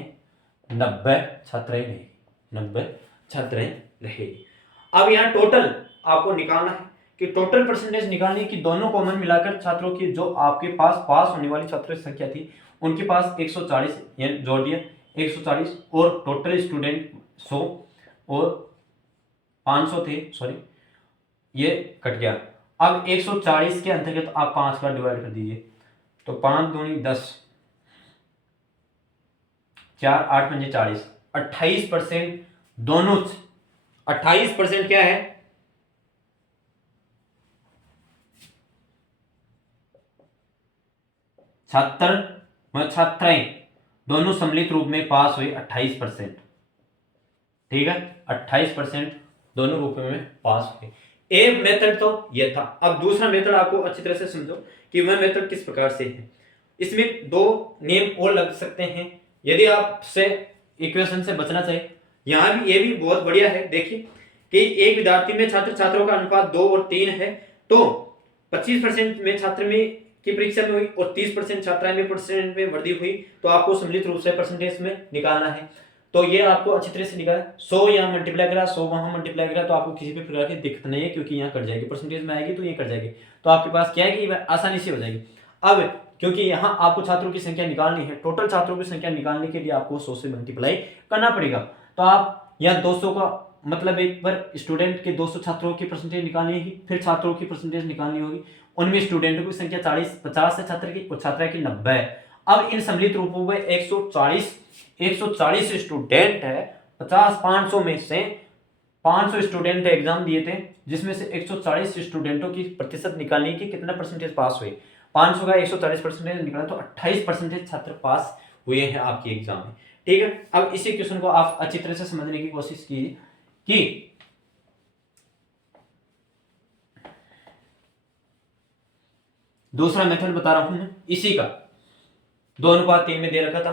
90 छात्राएं रहेगी, 90 छात्राएं रहेगी। अब यहाँ टोटल आपको निकालना है कि टोटल परसेंटेज निकालनी है कि दोनों कॉमन मिलाकर छात्रों की जो आपके पास पास होने वाली छात्रों की संख्या थी उनके पास 140 जोड़ दिया 140 और टोटल स्टूडेंट 100 और 500 थे, सॉरी ये कट गया। अब 140 के अंतर्गत आप 5 का डिवाइड कर दीजिए तो 5 दूनी 10, 4 8 पंजे 40, 28% दोनों। 28% क्या है? छात्र व छात्राएं दोनों सम्मिलित रूप में पास हुए 28%। ठीक है, 28% दोनों रूप में पास हुए। एक मेथड तो यह था। अब दूसरा मेथड आपको अच्छी तरह से समझो कि वह मेथड किस प्रकार से है। इसमें दो नियम और लग सकते हैं यदि आपसे इक्वेशन से बचना चाहिए। यहां भी ये भी बहुत बढ़िया है। देखिए कि एक विद्यार्थी में छात्र छात्रों का अनुपात 2 और 3 है, तो 25% में छात्र में की परीक्षा में हुई और 30% छात्राएं में परसेंट में वृद्धि हुई, तो आपको सम्मिलित रूप से परसेंटेज में निकालना है। तो ये आपको अच्छी तरह से निकाला। 100 यहाँ मल्टीप्लाई करा, 100 वहां मल्टीप्लाई करा, तो आपको किसी भी प्रकार की दिक्कत नहीं है क्योंकि यहाँ कट जाएगी, परसेंटेज में आएगी तो ये कट जाएगी। तो आपके पास क्या है कि आसानी से हो जाएगी। अब क्योंकि यहाँ आपको छात्रों की संख्या निकालनी है, टोटल छात्रों की संख्या निकालने के लिए आपको 100 से मल्टीप्लाई करना पड़ेगा। तो आप यहाँ 200 का मतलब एक बार स्टूडेंट के 200 छात्रों की परसेंटेज निकालनी होगी, फिर छात्रों की परसेंटेज निकालनी होगी। उनमें स्टूडेंटों की संख्या 50 है छात्र की और छात्रा की 90 है। अब इन सम्मिलित रूपों में 140 स्टूडेंट है। 500 में से 500 स्टूडेंट एग्जाम दिए थे, जिसमें से 140 स्टूडेंटों की प्रतिशत निकालनी कि कितना परसेंटेज पास हुए। 500 का 140 परसेंटेज निकाला तो 28% छात्र पास हुए हैं आपके एग्जाम में। ठीक है, अब इसी क्वेश्चन को आप अच्छी तरह से समझने की कोशिश कीजिए कि दूसरा मेथड बता रहा हूं मैं इसी का, 2:3 में दे रखा था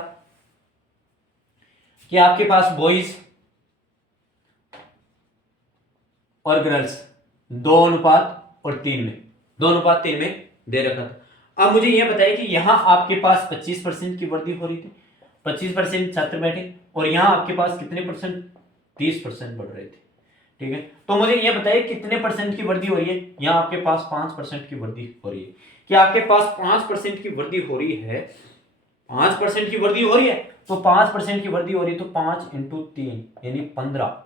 कि आपके पास बॉयज और गर्ल्स 2:3 में 2:3 में दे रखा था। अब मुझे यह बताइए कि यहां आपके पास 25% की वृद्धि हो रही थी, 25% छात्र बैठे और यहां आपके पास कितने परसेंट? 30% बढ़ रहे थे। ठीक है, तो मुझे यह बताइए कितने परसेंट की वृद्धि हो रही है? यहां आपके पास 5% की वृद्धि हो रही है। कि आपके पास 5% की वृद्धि हो रही है, 5% की वृद्धि हो रही है, तो 5% की वृद्धि हो रही है तो 5 इंटू 3 यानी 15।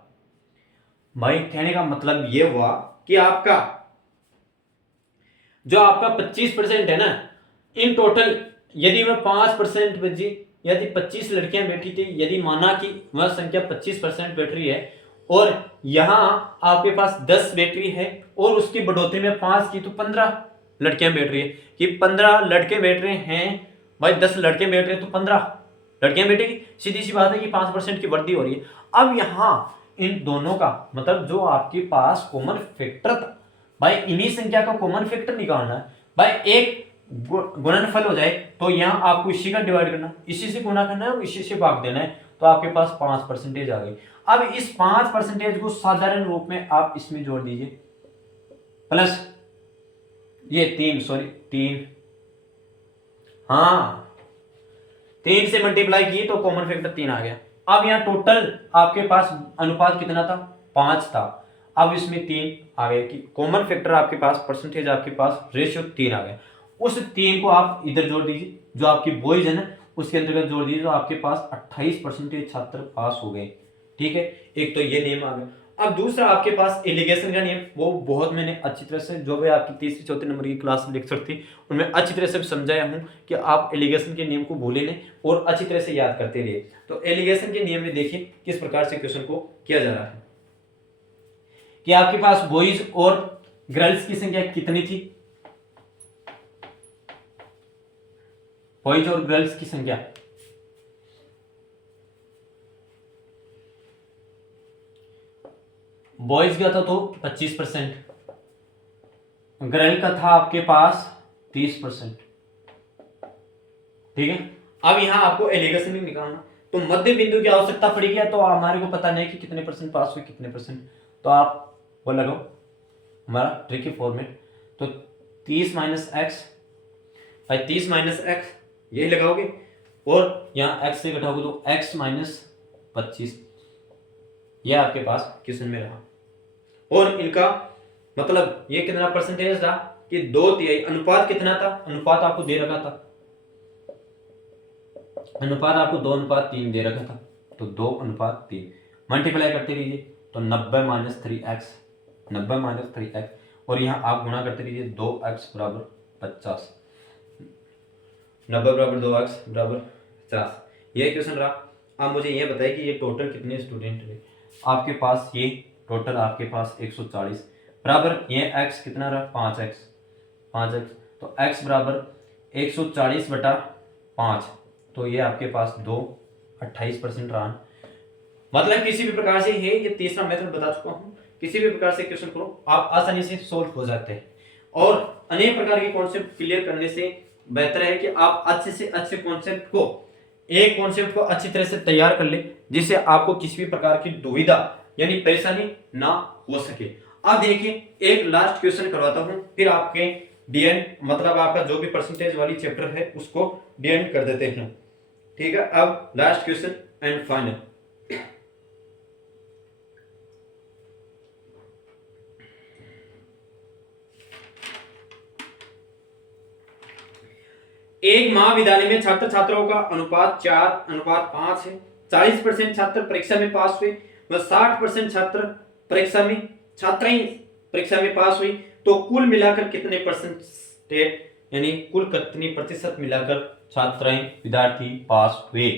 भाई कहने का मतलब यह हुआ कि आपका जो आपका 25% है ना, इन टोटल यदि मैं 5% बची, यदि 25 लड़कियां बैठी थी, यदि माना कि वह संख्या 25% बैठ रही है और यहां आपके पास 10 बैटरी है और उसकी बढ़ोतरी में 5 की तो 15 लड़कियां बैठ रही है कि 15 लड़के बैठ रहे हैं भाई, 10 लड़के बैठ रहे हैं तो 15 लड़कियां बैठेगी, सीधी सी बात है कि 5% की वृद्धि हो रही है। अब यहाँ इन दोनों का मतलब जो आपके पास कॉमन फैक्टर था भाई, इन्हीं संख्या का कॉमन फैक्टर निकालना है भाई। एक गुणनफल हो जाए तो यहाँ आपको इसी का डिवाइड करना, इसी से गुणा करना है और इसी से भाग देना है, तो आपके पास 5% आ गई। अब इस 5% को साधारण रूप में आप इसमें जोड़ दीजिए, प्लस ये 3 हाँ 3 से मल्टीप्लाई किए तो कॉमन फैक्टर 3 आ गया। अब यहाँ टोटल आपके पास अनुपात कितना था, 5 था। अब इसमें 3 आ गए कि कॉमन फैक्टर आपके पास, परसेंटेज आपके पास रेशियो 3 आ गया। उस 3 को आप इधर जोड़ दीजिए, जो आपकी बॉयज है ना उसके अंतर्गत जोड़ दीजिए, तो आपके पास 28% छात्र पास हो गए। ठीक है, एक तो ये नियम आ गया। अब दूसरा आपके पास एलिगेशन का नियम, वो बहुत मैंने अच्छी तरह से, जो भी आपकी तीसरी चौथे नंबर की क्लास लेक्चर थी उनमें अच्छी तरह से समझाया हूं कि आप एलिगेशन के नियम को भूले नहीं और अच्छी तरह से याद करते रहिए। तो एलिगेशन के नियम में देखिए किस प्रकार से क्वेश्चन को किया जा रहा है कि आपके पास बॉयज और गर्ल्स की संख्या कितनी थी, बॉयज और गर्ल्स की संख्या बॉयज का था तो 25%, गर्ल का था आपके पास 30%। ठीक है, अब यहां आपको एलिगेशन भी निकालना, तो मध्य बिंदु की आवश्यकता पड़ेगी। तो हमारे को पता नहीं कि कितने परसेंट पास हुए कितने परसेंट, तो आप वो लगाओ हमारा ट्रिकी फॉर्मेट, तो 30 माइनस एक्स भाई, 30 माइनस एक्स यही लगाओगे और यहाँ x से घटाओगे तो x माइनस 25, यह आपके पास क्वेश्चन में रहा। और इनका मतलब ये कितना परसेंटेज था कि 2/3। अनुपात कितना था, अनुपात आपको दे रखा था, अनुपात आपको 2:3 दे रखा था, तो 2:3 मल्टीप्लाई करते रहिए तो 90 माइनस 3x, 90 माइनस 3x और यहाँ आप गुणा करते रहिए 2x बराबर 50, 90 बराबर 2x बराबर 50। ये क्वेश्चन रहा। अब मुझे ये बताइए कि ये टोटल कितने स्टूडेंट रहे आपके पास, ये टोटल आपके पास 140 बराबर ये x कितना रहा 5x, तो x बराबर 140 बटा 5, तो ये आपके पास 28% रहा। मतलब किसी भी प्रकार से ये तीसरा मेथड बता चुका हूं, किसी भी प्रकार से क्वेश्चन करो आप आसानी से सोल्व हो जाते हैं। और अनेक प्रकार के कॉन्सेप्ट क्लियर करने से बेहतर है कि आप अच्छे से अच्छे कॉन्सेप्ट को, एक कॉन्सेप्ट को अच्छी तरह से तैयार कर ले, जिससे आपको किसी भी प्रकार की दुविधा यानी परेशानी ना हो सके। अब देखिए एक लास्ट क्वेश्चन करवाता हूं, फिर आपके डीएन मतलब आपका जो भी परसेंटेज वाली चैप्टर है उसको डीएन कर देते हैं। ठीक है, अब लास्ट क्वेश्चन एंड फाइनल। एक महाविद्यालय में छात्र छात्राओं का अनुपात 4:5 है। 40% छात्र परीक्षा में पास हुए व 60% छात्र परीक्षा में छात्राएं परीक्षा में पास हुई, तो कुल मिलाकर कितने परसेंटेज यानी कुल कितनी प्रतिशत मिलाकर छात्राएं विद्यार्थी पास हुए,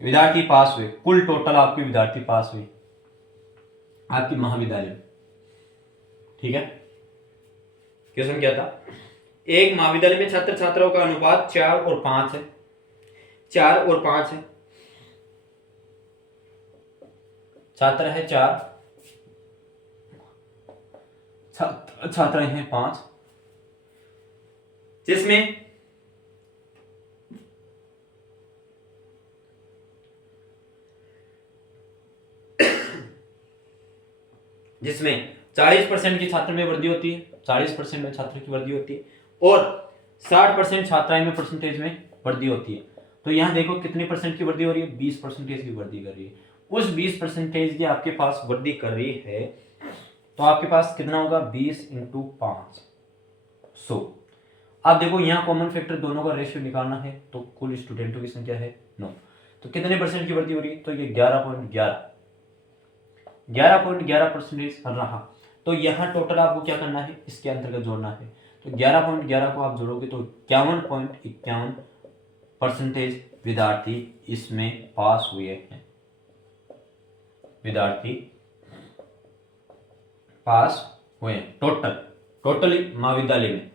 विद्यार्थी पास हुए, कुल टोटल आपके विद्यार्थी पास हुए आपकी महाविद्यालय में। ठीक है, क्वेश्चन क्या था, एक महाविद्यालय में छात्र छात्राओं का अनुपात 4 और 5 है, 4 और 5 है, छात्र है 4, छात्र हैं 5, जिसमें जिसमें 40% की छात्र में वृद्धि होती है, 40% में छात्र की वृद्धि होती है और 60% छात्राएं में परसेंटेज में वृद्धि होती है। तो यहां देखो कितने परसेंट की वृद्धि हो रही है, 20% की वृद्धि कर रही है। उस 20% की आपके पास वृद्धि कर रही है, तो आपके पास कितना होगा 20 × 5 100। अब देखो यहाँ कॉमन फैक्टर दोनों का रेशियो निकालना है, तो कुल स्टूडेंटों की संख्या है 9, तो कितने परसेंट की वृद्धि हो रही है, तो ये 11.11% रहा। तो यहाँ टोटल आपको क्या करना है, इसके अंतर्गत जोड़ना है, तो 11.11 को आप जोड़ोगे तो 51.51% विद्यार्थी इसमें पास हुए हैं, विद्यार्थी पास हुए हैं टोटली महाविद्यालय में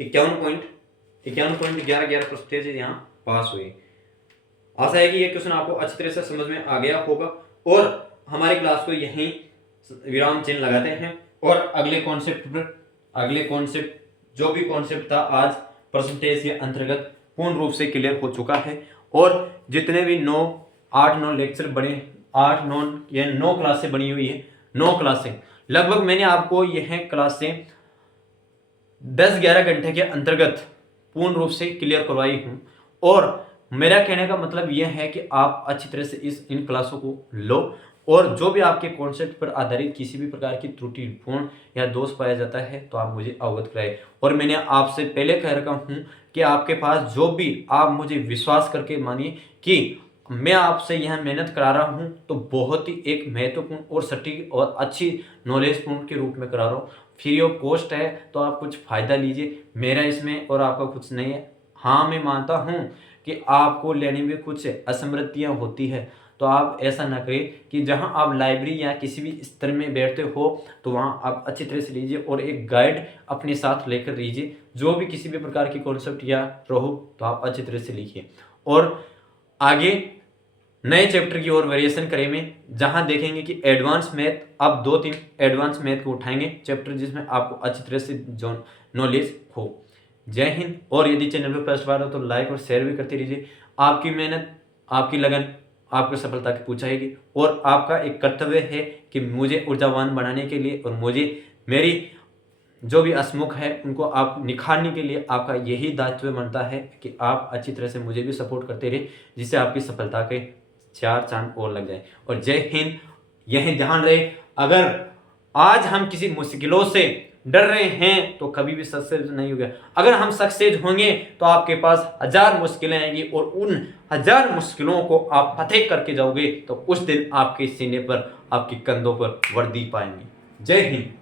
51.11% यहाँ पास हुए। आशा है कि ये क्वेश्चन आपको अच्छी तरह से समझ में आ गया होगा और हमारी क्लास को यहीं विराम चिन्ह लगाते हैं और अगले कॉन्सेप्ट जो भी कॉन्सेप्ट था आज परसेंटेज के अंतर्गत पूर्ण रूप से क्लियर हो चुका है। और जितने भी 8-9 लेक्चर बने 9 क्लासें बनी हुई है, 9 क्लासें लगभग मैंने आपको यह क्लासें 10-11 घंटे के अंतर्गत पूर्ण रूप से क्लियर करवाई हूँ। और मेरा कहने का मतलब यह है कि आप अच्छी तरह से इन क्लासों को लो और जो भी आपके कॉन्सेप्ट पर आधारित किसी भी प्रकार की त्रुटिपूर्ण या दोष पाया जाता है तो आप मुझे अवगत कराएं। और मैंने आपसे पहले कह रखा हूँ कि आपके पास जो भी आप मुझे विश्वास करके मानिए कि मैं आपसे यह मेहनत करा रहा हूँ तो बहुत ही एक महत्वपूर्ण और सटीक और अच्छी नॉलेजपूर्ण के रूप में करा रहा हूँ। फ्री ऑफ कॉस्ट है तो आप कुछ फ़ायदा लीजिए, मेरा इसमें और आपका कुछ नहीं है। हाँ, मैं मानता हूँ कि आपको लेने में कुछ असमृद्धियाँ होती है तो आप ऐसा ना करें कि जहां आप लाइब्रेरी या किसी भी स्तर में बैठते हो तो वहां आप अच्छी तरह से लीजिए और एक गाइड अपने साथ लेकर लीजिए। जो भी किसी भी प्रकार की कॉन्सेप्ट या रहो तो आप अच्छी तरह से लिखिए और आगे नए चैप्टर की ओर वेरिएशन करेंगे जहां देखेंगे कि एडवांस मैथ, अब 2-3 एडवांस मैथ को उठाएंगे चैप्टर जिसमें आपको अच्छी तरह से जो नॉलेज हो। जय हिंद। और यदि चैनल पर फर्स्ट बार हो तो लाइक और शेयर भी करते रहिए। आपकी मेहनत, आपकी लगन आपको सफलता की पहुंचाएगी और आपका एक कर्तव्य है कि मुझे ऊर्जावान बनाने के लिए और मुझे मेरी जो भी असमुख है उनको आप निखारने के लिए आपका यही दायित्व बनता है कि आप अच्छी तरह से मुझे भी सपोर्ट करते रहे जिससे आपकी सफलता के 4 चांद और लग जाए। और जय हिंद। यही ध्यान रहे, अगर आज हम किसी मुश्किलों से डर रहे हैं तो कभी भी सक्सेस नहीं होगा। अगर हम सक्सेस होंगे तो आपके पास 1000 मुश्किलें आएंगी और उन 1000 मुश्किलों को आप फतेह करके जाओगे तो उस दिन आपके सीने पर, आपके कंधों पर वर्दी पाएंगे। जय हिंद।